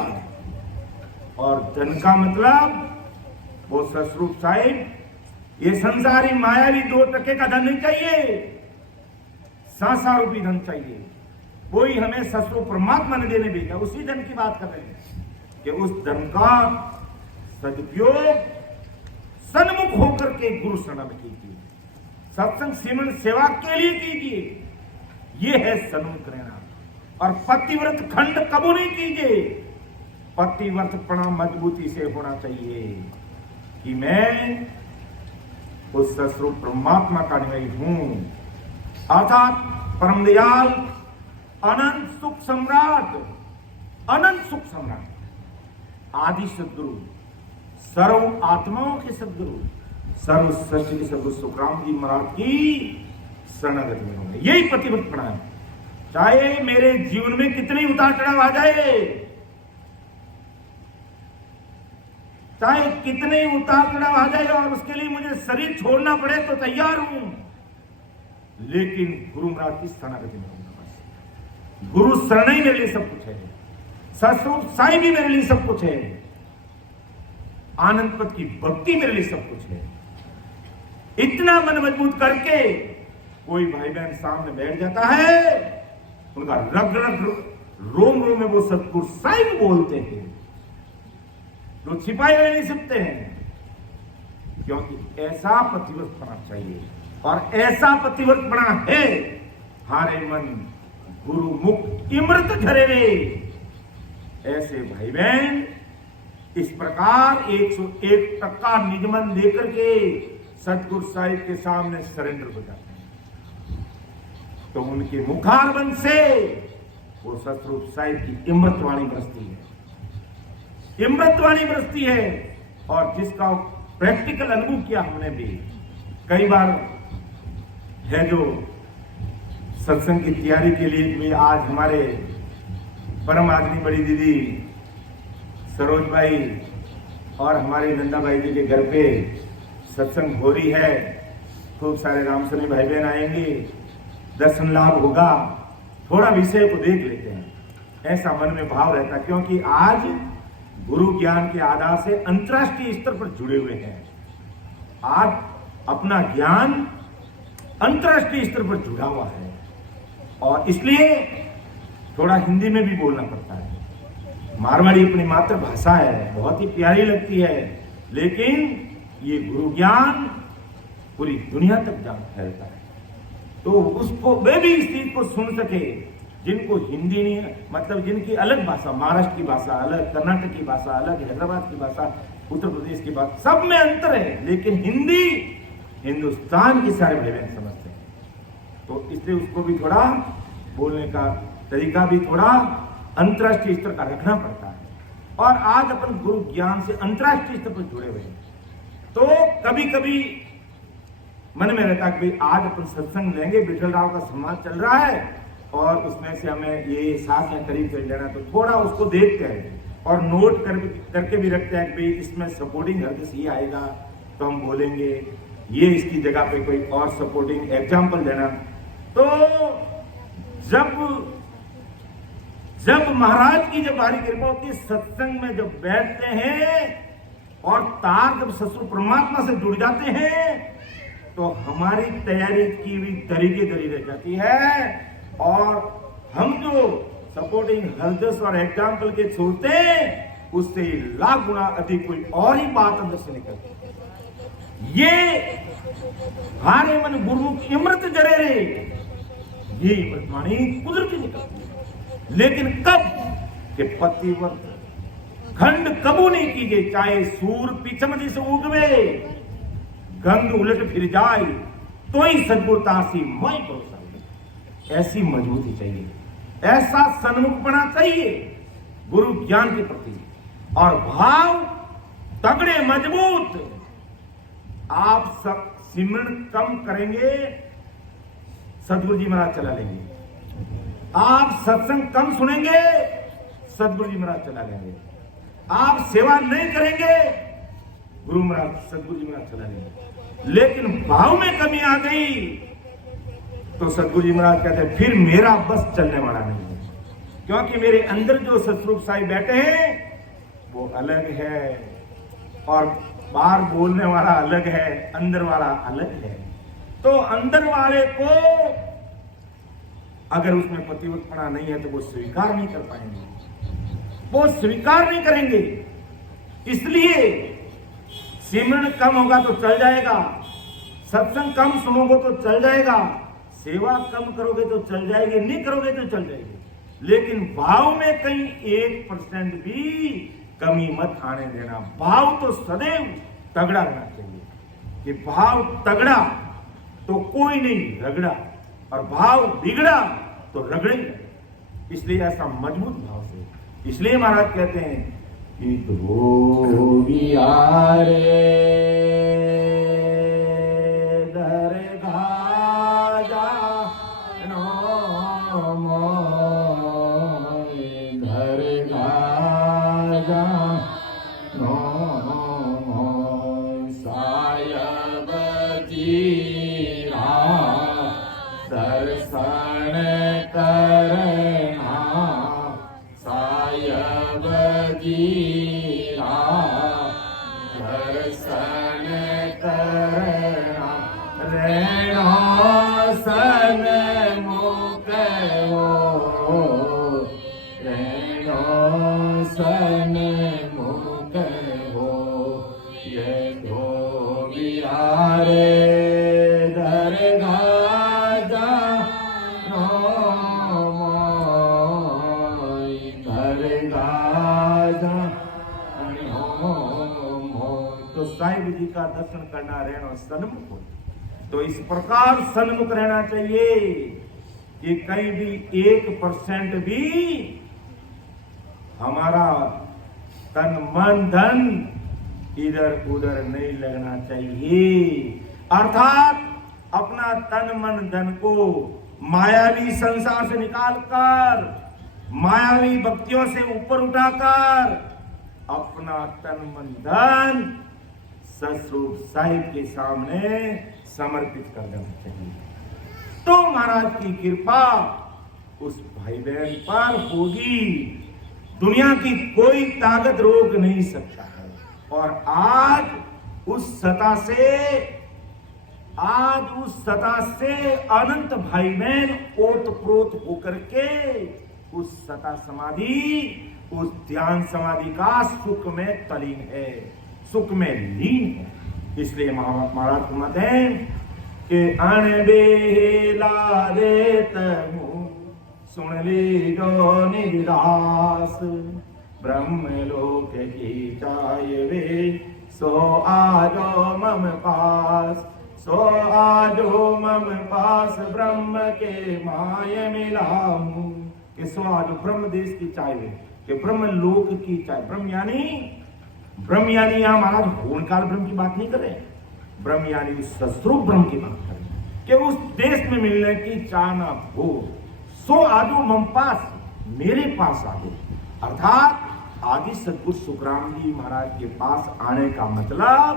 और धन का मतलब वो ससुर साहिब, ये संसारी मायावी 2 टके का धन नहीं चाहिए, सांसा रूपी धन चाहिए। कोई हमें ससुर परमात्मा ने देने भेजा, उसी धन की बात कर रहे हैं कि उस धन का सदुपयोग सन्मुख होकर के गुरु शरण में कीजिए, सत्संग सिमरन सेवा के लिए कीजिए, ये है सन्मुख रहना। और पतिव्रत खंड कबू नहीं कीजिए, पतिव्रतपणा मजबूती से होना चाहिए कि मैं उस ससुर परमात्मा का अनुयायी हूं, अर्थात परम दयाल अनंत सुख सम्राट, अनंत सुख सम्राट आदि सदगुरु, सर्व आत्माओं के सदगुरु, सर्व सृष्टि के सदगुरु सुखराम जी महाराज की शरणागति में होंगे। यही पतिव्रतपणा है। चाहे मेरे जीवन में कितने उतार चढ़ाव आ जाए, चाहे कितने उतार चढ़ाव आ जाए और उसके लिए मुझे शरीर छोड़ना पड़े तो तैयार हूं, लेकिन गुरु महाराज की शरणागति में होगा। गुरु शरण ही मेरे लिए सब कुछ है, ससुर साईं भी मेरे लिए सब कुछ है, आनंद पद की भक्ति मेरे लिए सब कुछ है। इतना मन मजबूत करके कोई भाई बहन सामने बैठ जाता है, उनका रग रग रोम रोम में वो सतगुरु साईं बोलते हैं, जो छिपाए हुए नहीं सकते हैं, क्योंकि ऐसा पतिव्रत बना चाहिए। और ऐसा पतिव्रत बना है, हारे मन गुरु मुख इमृत झरे रे। ऐसे भाई बहन इस प्रकार 101 टक्का निगमन लेकर के सतगुरु साहिब के सामने सरेंडर हो जाते हैं, तो उनके मुखारबंद से वो सतगुरु साहिब की इमृत वाणी बरसती है, इमृत वाणी बरसती है। और जिसका प्रैक्टिकल अनुभव किया हमने भी कई बार है, जो सत्संग की तैयारी के लिए भी आज हमारे परम आदमी बड़ी दीदी सरोज भाई और हमारे नंदा भाई जी के घर पे सत्संग हो रही है। खूब सारे रामसनी भाई बहन आएंगे, दर्शन लाभ होगा, थोड़ा विषय को देख लेते हैं, ऐसा मन में भाव रहता, क्योंकि आज गुरु ज्ञान के आधार से अंतर्राष्ट्रीय स्तर पर जुड़े हुए हैं। आज अपना ज्ञान अंतर्राष्ट्रीय स्तर पर जुड़ा हुआ है। और इसलिए थोड़ा हिंदी में भी बोलना पड़ता है। मारवाड़ी अपनी मातृभाषा है, बहुत ही प्यारी लगती है, लेकिन ये गुरु ज्ञान पूरी दुनिया तक जान फैलता है। तो उसको वे भी इस चीज को सुन सके जिनको हिंदी नहीं, मतलब जिनकी अलग भाषा, महाराष्ट्र की भाषा अलग, कर्नाटक की भाषा अलग, हैदराबाद की भाषा, उत्तर प्रदेश की भाषा, सब में अंतर है, लेकिन हिंदी हिंदुस्तान के सारे भाई बहन समझते हैं। तो इसलिए उसको भी थोड़ा बोलने का तरीका भी थोड़ा अंतर्राष्ट्रीय स्तर का रखना पड़ता है। और आज अपन गुरु ज्ञान से अंतर्राष्ट्रीय स्तर पर जुड़े हुए हैं, तो कभी कभी मन में रहता है कि आज अपन सत्संग लेंगे, विठल राव का समाज चल रहा है और उसमें से हमें ये 7 या करीब कर लेना, तो थोड़ा उसको देखते हैं और नोट करके भी रखते हैं कि इसमें सपोर्टिंग हरकत ये आएगा तो हम बोलेंगे, ये इसकी जगह पे कोई और सपोर्टिंग एग्जाम्पल देना। तो जब महाराज की जब भारी कृपा होती है, सत्संग में जब बैठते हैं और तार जब ससुर परमात्मा से जुड़ जाते हैं, तो हमारी तैयारी की हुई तरीके दरी रह जाती है और हम जो सपोर्टिंग हरदस और एग्जाम्पल के छोड़ते हैं, उससे लाख गुना अधिक कोई और ही बात अंदर से निकलती है। ये हारे मन गुरुमुख इमृत जरे रे, ये इमृत वाणी कुदरती निकलती है, लेकिन कब के पतिव्रत खंड कबू नहीं कीजिए, चाहे सूर पीछम से उगवे, गंग उलट फिर जाए, तो ही सदगुरता सी मैं भरोसा। ऐसी मजबूती चाहिए, ऐसा सन्मुखपना चाहिए गुरु ज्ञान के प्रति, और भाव तगड़े मजबूत। आप सब सिमरन कम करेंगे, सदगुरु जी महाराज चला लेंगे। आप सत्संग कम सुनेंगे, सदगुरु जी महाराज चला लेंगे। आप सेवा नहीं करेंगे, गुरु महाराज सदगुरु जी महाराज चला लेंगे। लेकिन भाव में कमी आ गई तो सदगुरु जी महाराज कहते हैं फिर मेरा बस चलने वाला नहीं है, क्योंकि मेरे अंदर जो सतरूप साईं बैठे हैं वो अलग है और बाहर बोलने वाला अलग है, अंदर वाला अलग है। तो अंदर वाले को अगर उसमें पतिव्रतपना नहीं है तो वो स्वीकार नहीं कर पाएंगे, वो स्वीकार नहीं करेंगे। इसलिए सिमरन कम होगा तो चल जाएगा, सत्संग कम सुनोगे तो चल जाएगा, सेवा कम करोगे तो चल जाएगी, नहीं करोगे तो चल जाएगी, लेकिन भाव में कहीं 1% भी कमी मत आने देना। भाव तो सदैव तगड़ा रहना चाहिए कि भाव तगड़ा तो कोई नहीं रगड़ा, और भाव बिगड़ा तो रगड़े। इसलिए ऐसा मजबूत भाव से, इसलिए महाराज कहते हैं कि धोबिया रे दरगाह जानो मोय, दरगाह जानो मोय, सायब जीरा दर्शन करना, सायब जीरा दर्शन करना, रहना सन मुख हो, रहना सन मुख हो, ये धोबिया रे दरगाह जानो मोय, दरगाह जानो मोय। तो साहिब जी का दर्शन करना, रहना सन्मुख हो। तो इस प्रकार सन्मुख रहना चाहिए कि कहीं भी 1% भी हमारा तन मन धन इधर उधर नहीं लगना चाहिए। अर्थात अपना तन मन धन को मायावी संसार से निकालकर, मायावी भक्तियों से ऊपर उठाकर अपना तन मन धन सतरूप साहिब के सामने समर्पित कर देना चाहिए। तो महाराज की कृपा उस भाई बहन पर होगी, दुनिया की कोई ताकत रोक नहीं सकता है। और आज उस सत्ता से आज उस सता से अनंत भाई बहन ओतप्रोत होकर के उस सता समाधि, उस ध्यान समाधि का सुख में तलीन है, सुख में लीन है। इसलिए महाराज कहते हैं कि अणबेला रेत सुन ली जो निरास, ब्रह्मलोक की चाय वे सो आजो मम पास, सो आजो मम पास ब्रह्म के माय मिलाऊं। कि सो आजो ब्रह्म देश की चाय वे, कि ब्रह्म लोक की चाय। ब्रह्म यानी यहां महाराज होनकाल ब्रह्म की बात नहीं कर रहे, ब्रह्म यानी सस्वरूप ब्रह्म की बात कर रहे हैं कि उस देश में मिलने की चाहना हो। सो आजो मम पास, मेरे पास आ गए। अर्थात आदि सद्गुरु सुखराम जी महाराज के पास आने का मतलब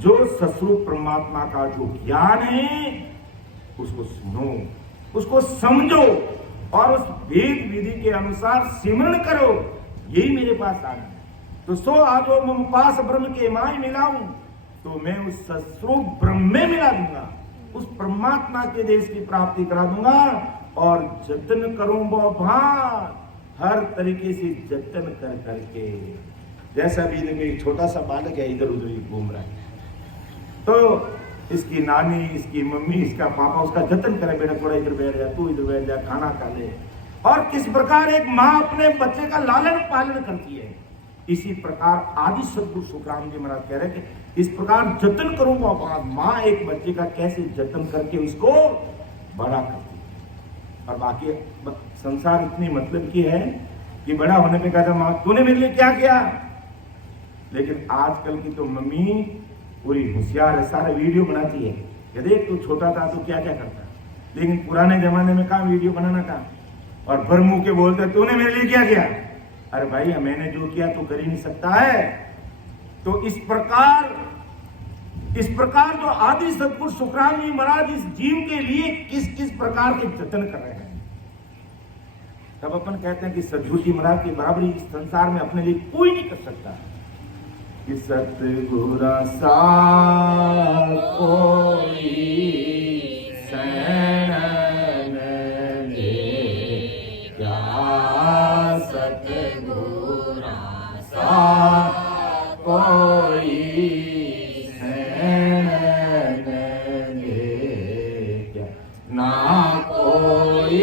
जो सस्वरूप परमात्मा का जो ज्ञान है उसको सुनो, उसको समझो और उस वेद विधि के अनुसार सिमरण करो, यही मेरे पास आना है। तो सो आजो मम पास ब्रह्म के माय मिलाऊं, तो मैं उस सस्वरूप ब्रह्म में मिला दूंगा, उस परमात्मा के देश की प्राप्ति करा दूंगा। और जतन करूं वो भान, हर तरीके से जतन कर करके। जैसा भी एक छोटा सा बालक है इधर उधर ही घूम रहा है, तो इसकी नानी, इसकी मम्मी, इसका पापा उसका जतन करे, बेटा थोड़ा इधर बैठ जा, तू इधर बैठ जा, खाना खा ले। और किस प्रकार एक माँ अपने बच्चे का लालन पालन करती है, इसी प्रकार आदि सद्गुरु सुखराम जी महाराज कह रहे हैं कि इस प्रकार जतन करूंगा। माँ एक बच्चे का कैसे जतन करके उसको बड़ा करती है। और बाकी संसार इतनी मतलब की है कि बड़ा होने पे कहता माँ तूने मेरे लिए क्या किया। लेकिन आजकल की तो मम्मी पूरी होशियार है, सारे वीडियो बनाती है कि देख तू छोटा था तो क्या क्या करता। लेकिन पुराने जमाने में कहाँ वीडियो बनाना था, और भर मुंह के बोलते तूने मेरे लिए क्या किया। अरे भाई मैंने जो किया तू कर ही नहीं सकता है। तो इस प्रकार जो आदि सद्गुरु सुखराम जी महाराज इस जीव के लिए किस किस प्रकार के जतन कर रहे हैं, तब अपन कहते हैं कि सद्गुरु जी महाराज की बराबरी इस संसार में अपने लिए कोई नहीं कर सकता। कि सतगुरु सा कोई शरण ले क्या, सतगुरु सा कोई ना कोई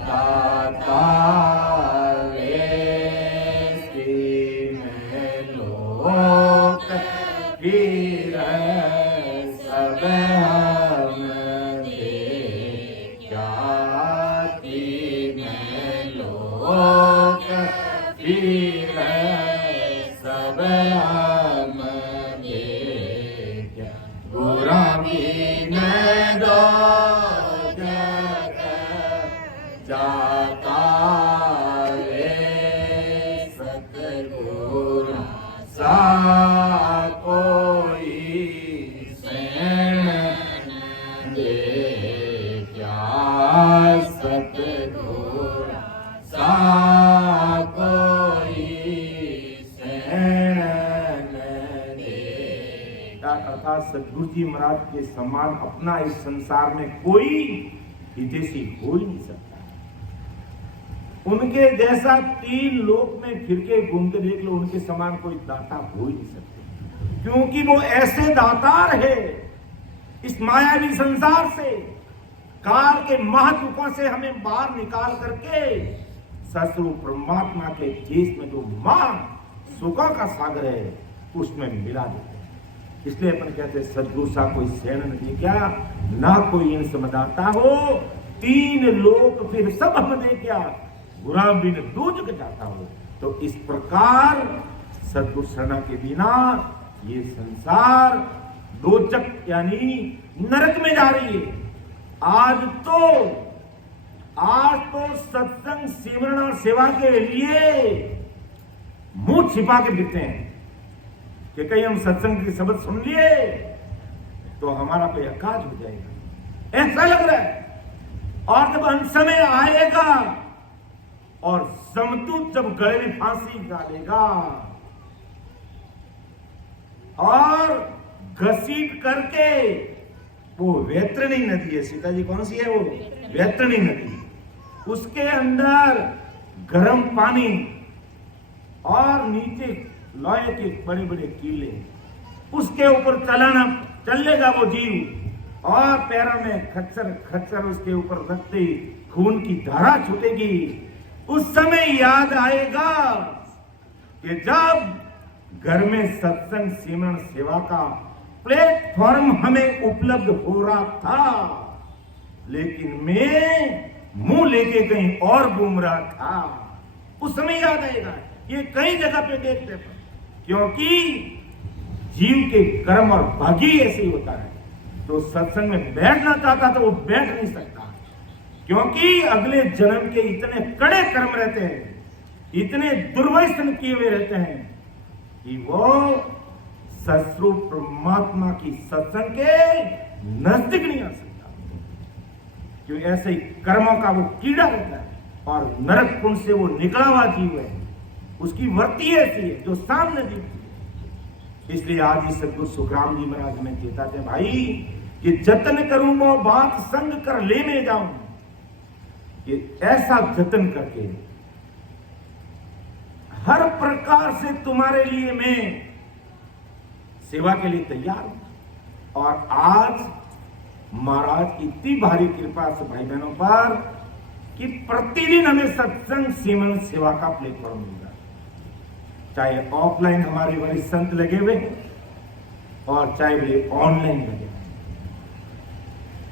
दाता लोक फिर सब हम दे, जाति में लोक फिर सब हम दे, बुरा भी न दो जग जाता रे, सतगुरु सा कोई शरण दे क्या, सतगुरु सा कोई शरण दे। अर्थात सतगुरु जी महाराज के समान अपना इस संसार में कोई हितैषी हो ही नहीं सकता। उनके जैसा 3 लोक में फिर के घूम के देख लो, उनके समान कोई दाता हो ही नहीं सकते, क्योंकि वो ऐसे दातार है इस मायावी संसार से, काल के महादुखों से हमें बाहर निकाल करके सस्वरूप परमात्मा के देश में जो मां सुखों का सागर है उसमें मिला देते हैं। इसलिए अपन कहते हैं सद्गुरु सा कोई शरण नहीं क्या, ना कोई इन समदाता हो, 3 लोक फिर सब हम दे क्या, बुरा बिन दूज जाता हो। तो इस प्रकार सद्गुरु शरण के बिना ये संसार दोजक यानी नरक में जा रही है। आज तो सत्संग सिमरन और सेवा के लिए मुंह छिपा के फिरते हैं कि कहीं हम सत्संग की शब्द सुन लिए तो हमारा कोई अकाज हो जाएगा, ऐसा लग रहा है। और जब अंत समय आएगा और समतुत जब गले में फांसी डालेगा और घसीट करके वो वैतरणी नदी है, सीता जी कौन सी है वो? वैतरणी नदी। उसके अंदर गर्म पानी और नीचे लोहे के बड़े बड़े कीले, उसके ऊपर चलेगा वो जीव और पैरों में खच्चर खच्चर उसके ऊपर रखते खून की धारा छूटेगी। उस समय याद आएगा कि जब घर में सत्संग सिमरन सेवा का प्लेटफॉर्म हमें उपलब्ध हो रहा था, लेकिन मैं मुंह लेके कहीं और घूम रहा था। उस समय याद आएगा। ये कई जगह पे देखते हैं, क्योंकि जीव के कर्म और भाग्य ऐसे ही होता है। तो सत्संग में बैठना चाहता तो वो बैठ नहीं सकता, क्योंकि अगले जन्म के इतने कड़े कर्म रहते हैं, इतने दुर्व्यसन किए हुए रहते हैं कि वो सस्वरूप परमात्मा की सत्संग के नजदीक नहीं आ सकता। क्योंकि ऐसे ही कर्मों का वो कीड़ा रहता है और नरक कुंड से वो निकला हुआ जीव है, उसकी वर्ती ऐसी है जो सामने दिखती है। इसलिए आज ही सदगुरु सुखराम जी महाराज हमें चेताते हैं, भाई कि जतन करूं वो बात संग कर ले में जाऊं। कि ऐसा जतन करके हर प्रकार से तुम्हारे लिए मैं सेवा के लिए तैयार हूं। और आज महाराज की इतनी भारी कृपा से भाई बहनों पर कि प्रतिदिन हमें सत्संग सिमरन सेवा का प्लेटफॉर्म मिल रहा है, चाहे ऑफलाइन हमारे वरिष्ठ संत लगे हुए हैं और चाहे वे ऑनलाइन लगे हैं।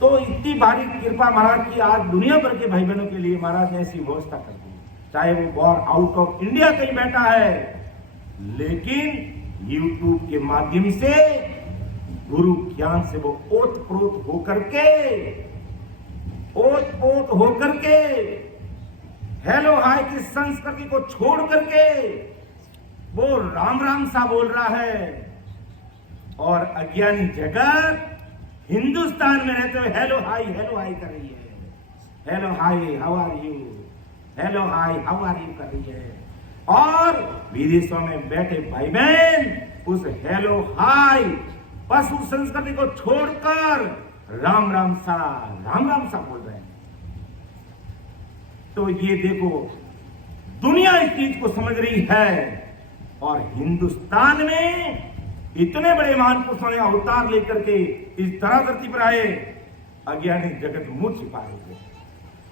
तो इतनी भारी कृपा महाराज की आज दुनिया भर के भाई बहनों के लिए महाराज ने ऐसी व्यवस्था कर दी। चाहे वो आउट ऑफ इंडिया कहीं बैठा है, लेकिन YouTube के माध्यम से गुरु ज्ञान से वो ओतप्रोत होकर के हेलो हाय की संस्कृति को छोड़ करके वो राम राम सा बोल रहा है। और अज्ञानी जगत हिंदुस्तान में रहते हुए हेलो हाय कर रही है। Hello hi how are you, hello hi how are you कर रही है। और विदेशों में बैठे भाई बहन उस हेलो हाय पशु संस्कृति को छोड़कर राम राम सा बोल रहे हैं। तो ये देखो, दुनिया इस चीज को समझ रही है और हिंदुस्तान में इतने बड़े महान पुरुषों ने अवतार लेकर के इस धराधरती पर आए, अज्ञानी जगत मुंह छिपा रहे थे।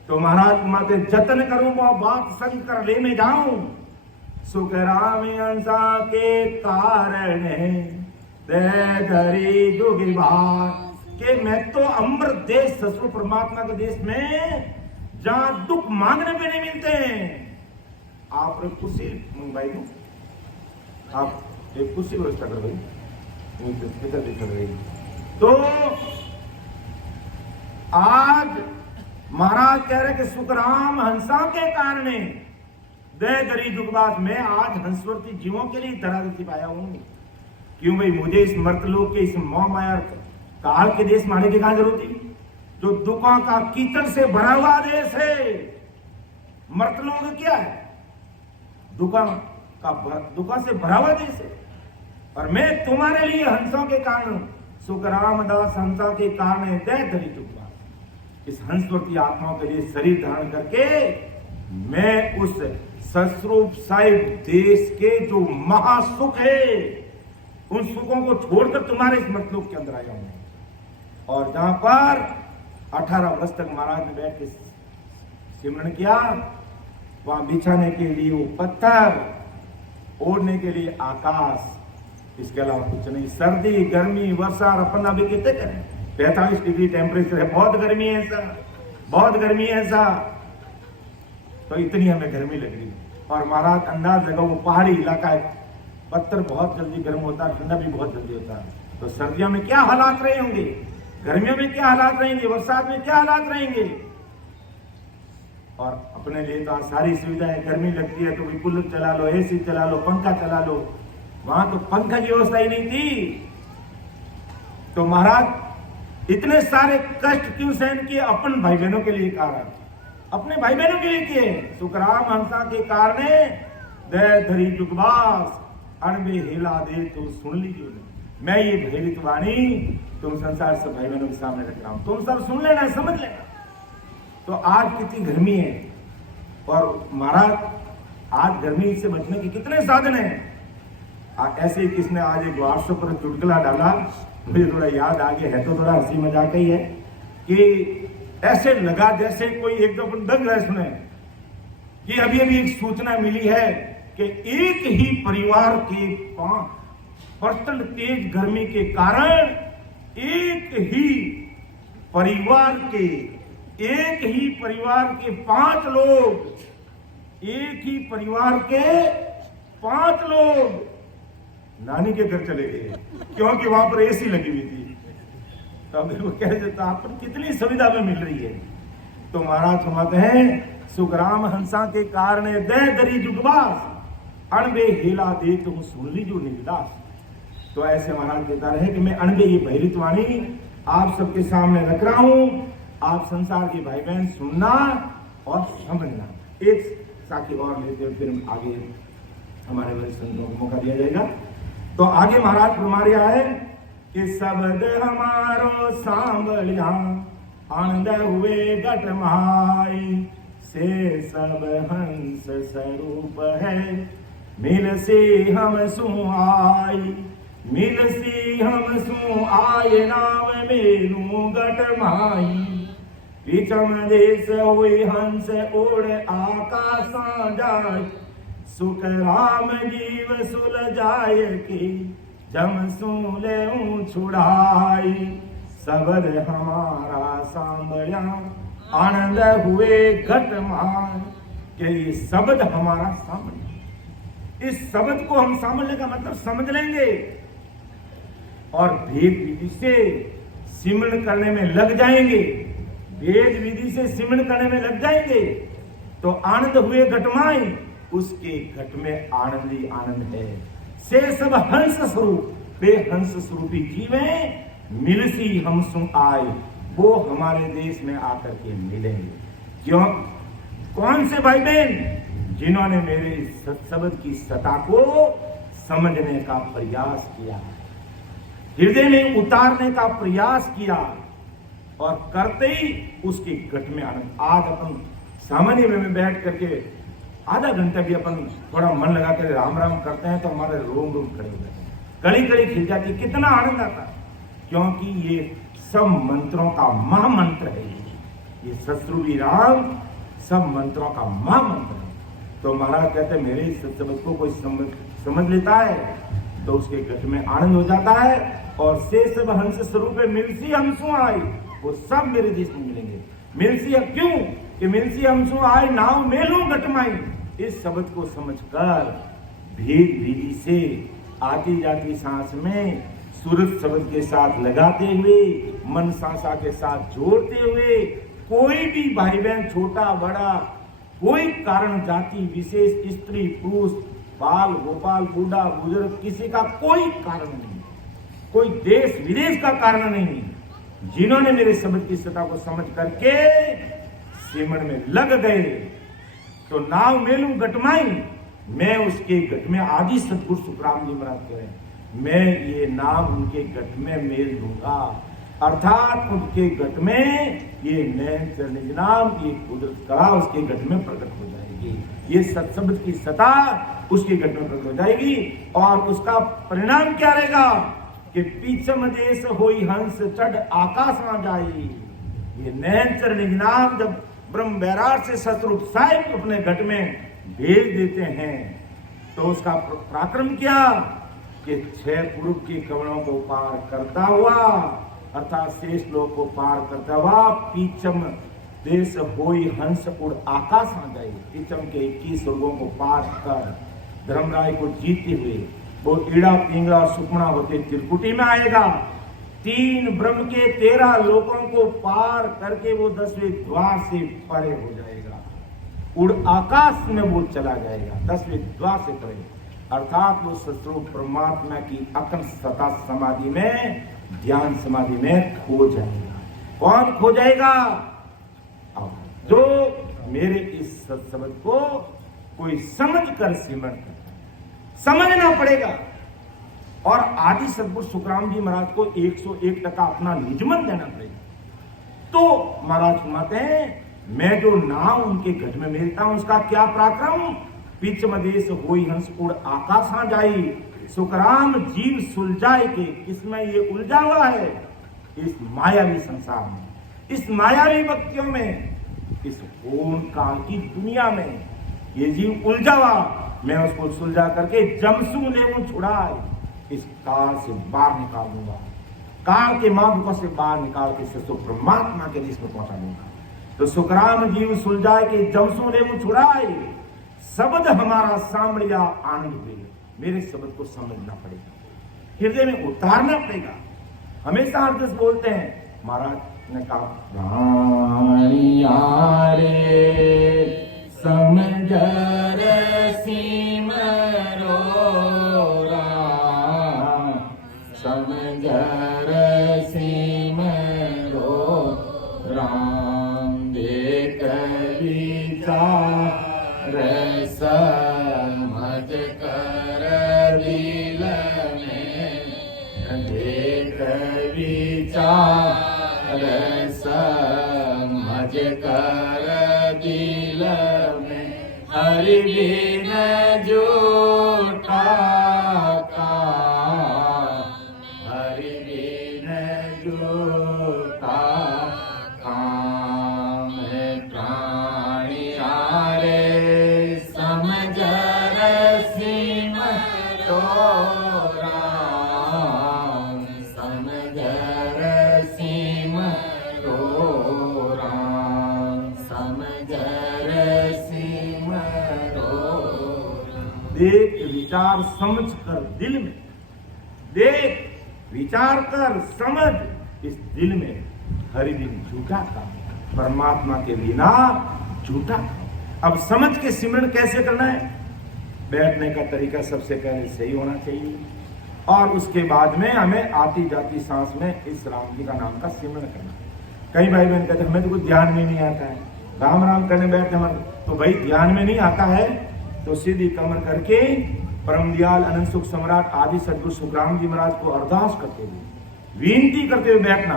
तो महाराज माते जतन करूं वो बात संग कर ले में जाऊं, सुख राम अंसा के कारण धरी दुखी बार के मैं तो अमृत देश ससुर परमात्मा के देश में जहां दुख मांगने पे नहीं मिलते हैं। आप कुर्सी भाई को आप एक कुर्सी व्यवस्था कर भाई, चल रही। तो आज महाराज कह रहे कि सुखराम हंसा के कारण दे दरी दुखबास में आज हंसवर्ती जीवों के लिए धराधरती पाया हूं। क्यों भाई, मुझे इस मर्तलोक के इस मोह माया काल के देश में आने की कहां जरूरत थी, जो दुखों का कीचड़ से भरा हुआ देश है। मर्तलोक क्या है? दुखों से भरा हुआ देश है। और मैं तुम्हारे लिए हंसों के कारण सुखराम दास हंसा के कारण दे दरी दुखबास, इस हंसवर्ती आत्माओं के लिए शरीर धारण करके मैं उस सस्वरूप साहिब देश के जो महासुख है उन सुखों को छोड़कर तुम्हारे इस मतलोक के अंदर आया हूं। और जहां पर 18 वर्ष तक महाराज ने बैठ के सिमरन किया, वहां बिछाने के लिए वो पत्थर, ओढ़ने के लिए आकाश, इसके अलावा कुछ नहीं। सर्दी गर्मी वर्षा अपन अभी कितने करें, 45 डिग्री टेम्परेचर है, बहुत गर्मी है ऐसा। तो इतनी हमें गर्मी लग रही। और महाराज अंदाज लगा वो पहाड़ी इलाका है, पत्थर बहुत जल्दी गर्म होता है, ठंडा भी बहुत जल्दी होता है। तो सर्दियों में क्या हालात रहे होंगे, गर्मियों में क्या हालात रहेंगे, बरसात में क्या हालात रहेंगे। और अपने लिए तो सारी सुविधाएं, गर्मी लगती है तो भी कूलर चला लो, एसी चला लो, पंखा चला लो। वहां तो पंखा की व्यवस्था ही नहीं थी। तो महाराज इतने सारे कष्ट क्यों सहन किए? अपन भाई बहनों के लिए कारण, अपने भाई बहनों के लिए किए। सुखराम हंसा के कारण दे धरी जुगबास अणबे हिला दे तो सुन लीजिए। मैं ये भैरित वाणी तुम संसार सब भाई बहनों के सामने रख रहा हूं, तुम सब सुन लेना, समझ लेना। तो आज कितनी गर्मी है, और महाराज आज गर्मी से बचने के कितने साधन हैं। ऐसे ही किसने आज एक व्हाट्सएप पर चुटकुला डाला, मुझे थोड़ा याद आ गया है, तो थोड़ा हंसी मजाक ही है कि ऐसे लगा जैसे कोई एकदम दंग रहे सुने कि अभी अभी एक सूचना मिली है कि एक ही परिवार के 5% तेज गर्मी के कारण एक ही परिवार के 5 लोग, एक ही परिवार के 5 लोग नानी के घर चले गए, क्योंकि वहां पर एसी लगी हुई थी। तब वो कह देता आप पर कितनी सुविधा में मिल रही है। तो महाराज फरमाते हैं सुग्राम हंसा के कारण दे दरी जुगवास अणबे हेला दे तुम सुन लीजो निविदास। तो ऐसे महाराज कहता रहे कि मैं अणबे ये भैरित वाणी आप सबके सामने रख रहा हूं, आप संसार के भाई बहन सुनना और समझना। एक साखी और लेते हुए फिर आगे हमारे वरिष्ठ संतों को मौका दिया जाएगा। तो आगे महाराज फरमा रहा है कि शब्द हमारो सांभळ्या आनंद हुए घट महाई से सब हंस स्वरूप है मिल से हम सु आई, मिल से हम सु आए नाम मेरू घट माई। विचम देश हुए हंस उड़ आकाशा जाय सुख राम जीव सुल जाय की जम सूले छुड़ाई। शब्द हमारा सांभळ्या आनंद हुए घट मान। कि ये शब्द हमारा सामने, इस शब्द को हम समझने का मतलब समझ लेंगे और भेद विधि से सिमरण करने में लग जाएंगे, भेद विधि से सिमरण करने में लग जाएंगे तो आनंद हुए घटमाई, उसके घट में आनंद ही आनंद है। से सब हंस स्वरूप वे हंस स्वरूपी जीव हैं, मिलसी हम सु आए, वो हमारे देश में आकर के मिलेंगे। क्यों? कौन से भाई बहन? जिन्होंने मेरे शब्द की सत्ता को समझने का प्रयास किया, हृदय में उतारने का प्रयास किया और करते ही उसके घट में आनंद। आज अपन सामान्य में बैठ करके आधा घंटा भी अपन थोड़ा मन लगा कर राम राम करते हैं तो हमारे रोम रोम खड़े हो जाते हैं, कड़ी कड़ी खिल जाती है, कितना आनंद आता है। क्योंकि ये सब मंत्रों का महामंत्र है, ये सतरूपी राम सब मंत्रों का महामंत्र है। तो महाराज कहते हैं मेरे इस शब्द को कोई समझ लेता है तो उसके घट में आनंद हो जाता है और से सब हंस स्वरूप मिलसी हमसु आई, वो सब मेरे देश में मिलेंगे। मिलसी अब क्यों कि मिलसी हमसु आई नाव मेलू घटमाई। इस शब्द को समझकर भेद विधि से आती जाती सांस में सूरज शब्द के साथ लगाते हुए मन सांसा के साथ जोड़ते हुए कोई भी भाई बहन छोटा बड़ा कोई कारण जाति विशेष स्त्री पुरुष बाल गोपाल बूढ़ा बुजुर्ग किसी का कोई कारण नहीं, कोई देश विदेश का कारण नहीं, जिन्होंने मेरे शब्द की सत्ता को समझ करके सिमरण में लग गए तो नाव मेलू घटमाई, मैं उसके घट में आदि सतगुरु सुखराम जी महाराज कह रहे हैं मैं ये नाम उनके घट में मेल दूंगा, अर्थात उनके घट में ये नैन चरणिज नाम ये कुदरत कला उसके घट में प्रकट हो जाएगी, ये सत्शब्द की सत्ता उसके घट में प्रकट हो जाएगी। और उसका परिणाम क्या रहेगा कि पीछम देश होई हंस चढ़ आकाश में जाई। ये नैन चरणिज नाम जब ब्रह्म बैराट से सतरूप साहिब अपने घट में भेज देते हैं तो उसका पराक्रम क्या कि 6 पूर्व की कवनों को पार करता हुआ अर्थात शेष लोक को पार करता हुआ पीछम देश होई हंस उड़ आकाश में जाए। पीछम के 21 स्वर्गों को पार कर धर्मराय को जीते हुए वो ईड़ा पिंगला और सुखमणा होते त्रिकुटी में आएगा। 3 ब्रह्म के 13 लोकों को पार करके वो 10वें द्वार से परे हो जाएगा, उड़ आकाश में वो चला जाएगा 10वें द्वार से परे, अर्थात वो सतरूप परमात्मा की अखंड सत्ता समाधि में ध्यान समाधि में खो जाएगा। कौन खो जाएगा? जो मेरे इस शब्द को कोई समझ कर सिमरण करता है। समझना पड़ेगा और आदि सदगुरु सुखराम जी महाराज को 101% अपना निजमन देना पड़ेगा। तो महाराज फरमाते हैं, मैं जो नाव उनके गढ़ में मिलता हूं उसका क्या पराक्रम, पिच मदेश होई हंस उड़ आकाशा जाई, सुखराम जीव सुलझाए के, इसमें ये उलझा हुआ है इस मायावी संसार में, इस मायावी भक्तियों में, इस ओम काल की दुनिया में ये जीव उलझा हुआ, मैं उसको सुलझा करके जमसू ले छुड़ाए, इस काल से बाहर निकाल दूंगा, काल के मार्ग से बाहर निकाल के सो परमात्मा के देश में पहुंचा दूंगा। तो सुखराम जीव सुलझाए के जमसू ले छुड़ाए, शब्द हमारा सामड़िया आनंद हुए। मेरे शब्द को समझना पड़ेगा, हृदय में उतारना पड़ेगा। हमेशा अर्थ बोलते हैं, महाराज ने कहा, प्राणिया रे समझर सिमरो राम, समझर सिमरो राम, देख विचार समझ कर दिल में, देख विचार समझ कर दिल में, हरि बिन झूठा काम, हरि बिन झूठा काम, प्राणिया रे समझर सिमरो राम, समझर सिमरो राम, समझर सिमरो। देख विचार समझ कर दिल में, देख विचार कर समझ इस दिल में, हरि बिन झूठा काम, परमात्मा के बिना झूठा काम। अब समझ के सिमरन कैसे करना है, बैठने का तरीका सबसे पहले सही होना चाहिए, और उसके बाद में हमें आती जाती सांस में इस राम जी का नाम का सिमरन करना है। कई भाई बहन कहते हैं हमें तो कुछ ध्यान में नहीं आता है, राम राम करने बैठते हम, तो भाई ध्यान में नहीं आता है तो सीधी कमर करके परम दयाल अनंत सुख सम्राट आदि सदगुरु सुखराम जी महाराज को अरदास करते हुए, विनती करते हुए बैठना,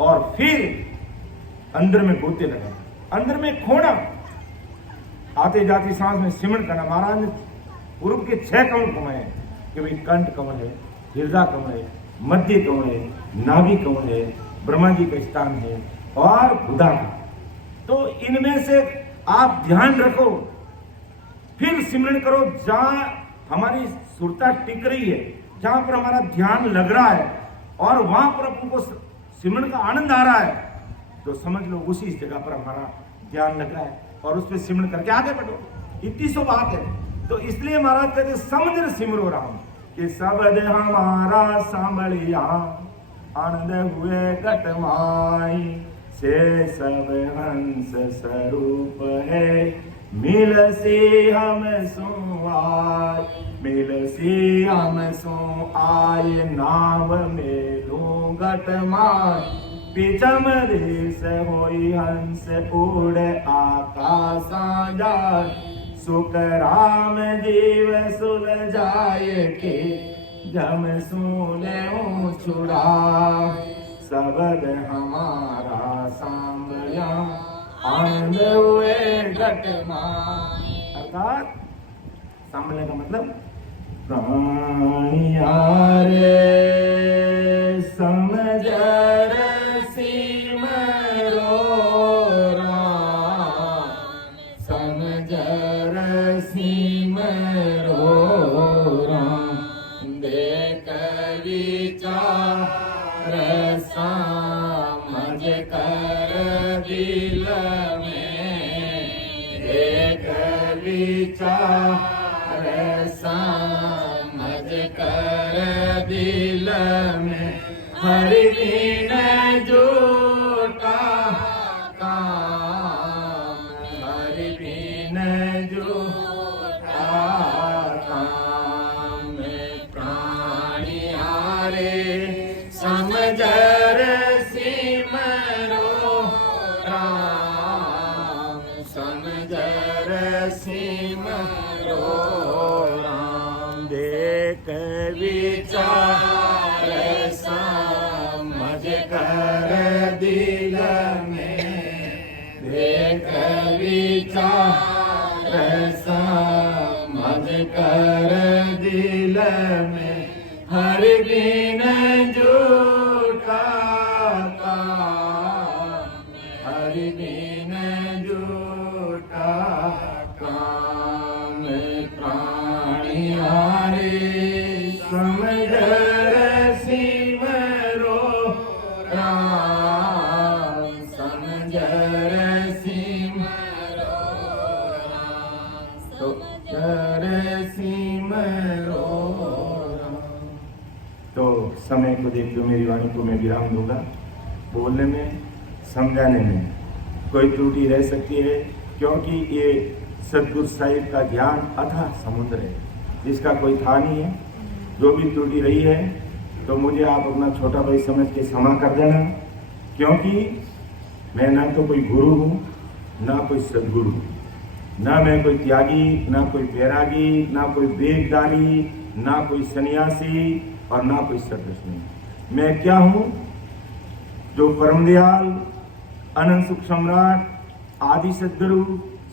और फिर अंदर में गोते लगाना, अंदर में खोना, आते जाती सांस में सिमरन करना। महाराज ने पूर्व के 6 कमल घुमाए कि भाई कंठ कमल है, हृदय कमल है, मध्य कमल है, नाभि कमल है, ब्रह्मा जी का स्थान है, और बुधा का। तो इनमें से आप ध्यान रखो, फिर सिमरन करो जहां हमारी सुरता टिक रही है, जहां पर हमारा ध्यान लग रहा है, और वहां पर आपको सिमरन का आनंद आ रहा है, तो समझ लो उसी जगह पर हमारा ध्यान लग रहा है, और उस पर सिमरन करके आगे बढ़ो। इतनी सो बात है। तो इसलिए महाराज कहते समझ सिमरो राम, कि शब्द हमारा सांभलिया आनंद हुए घटमाई, से सब हंस स्वरूप है, मिल से हम सो आय, मिल से हम सो आय, नाव में लूं घटमाई, पिचम देश होई हंस उड़ आकाशा जाय, सुख राम जीव सुलझाए के, जम सूले छुड़ा, शब्द हमारा सांभलिया आनंद हुए घटमाई। अर्थात सांभलने का मतलब, प्राणिया रे समझर सिमरो राम, समझर सिमरो राम, देख विचार समझ कर दिल में, देख विचार समझ कर दिल में, हरि बिन झूठा काम, हरि बिन झूठा काम, प्राणिया रे समझर सिमरो राम, समझर सिमरो राम, देख विचार विचार समझ कर दिल में, देख विचार समझ कर दिल में, हर बिन झूठा काम, हर बिन झूठा काम, प्राणियारे समझ सिमरो राम, समझ सिमरो राम, समझ सिमरो राम। तो समय को देखते हुए मेरी वाणी को मैं विराम दूंगा। बोलने में, समझाने में कोई त्रुटि रह सकती है, क्योंकि ये सदगुरु साहिब का ज्ञान अथाह समुद्र है जिसका कोई था नहीं है। जो भी त्रुटि रही है तो मुझे आप अपना छोटा भाई समझ के क्षमा कर देना, क्योंकि मैं ना तो कोई गुरु हूँ, ना कोई सदगुरु, ना मैं कोई त्यागी, ना कोई बैरागी, ना कोई वेगदारी, ना कोई सन्यासी और ना कोई सदगुरु। मैं क्या हूँ? जो परम दयाल, अनंत सुख सम्राट, आदि सदगुरु,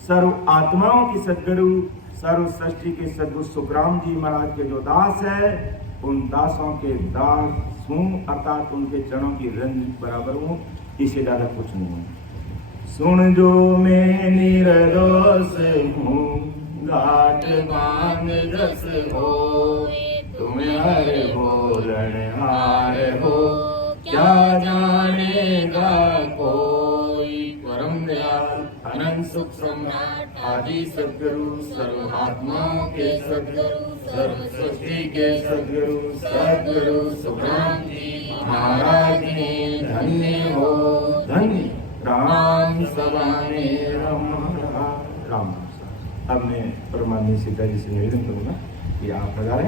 सर्व आत्माओं के सदगुरु, सर्व सृष्टि के सदगुरु सुखराम जी महाराज के जो दास है, उन दासों के दास हूँ, अर्थात उनके चरणों की रंज बराबर हूँ, इससे ज्यादा कुछ नहीं हूँ। सुन जो मैं निर्दोष हूँ, घाट बांध जस हो, तुम हर बोलन हार हो, क्या जानेगा कोई। परम दयाल, अनंत सुख सम्राट, आदि सदगुरु, सर्व आत्माओं के सदगुरु, सर्व सृष्टि के सदगुरु, सदगुरु सुखराम जी महाराज ने धन्य हो, धन्य राम सवाने राम। अब मैं परमात्मा सीता जी से निवेदन करूंगा कि आप बता रहे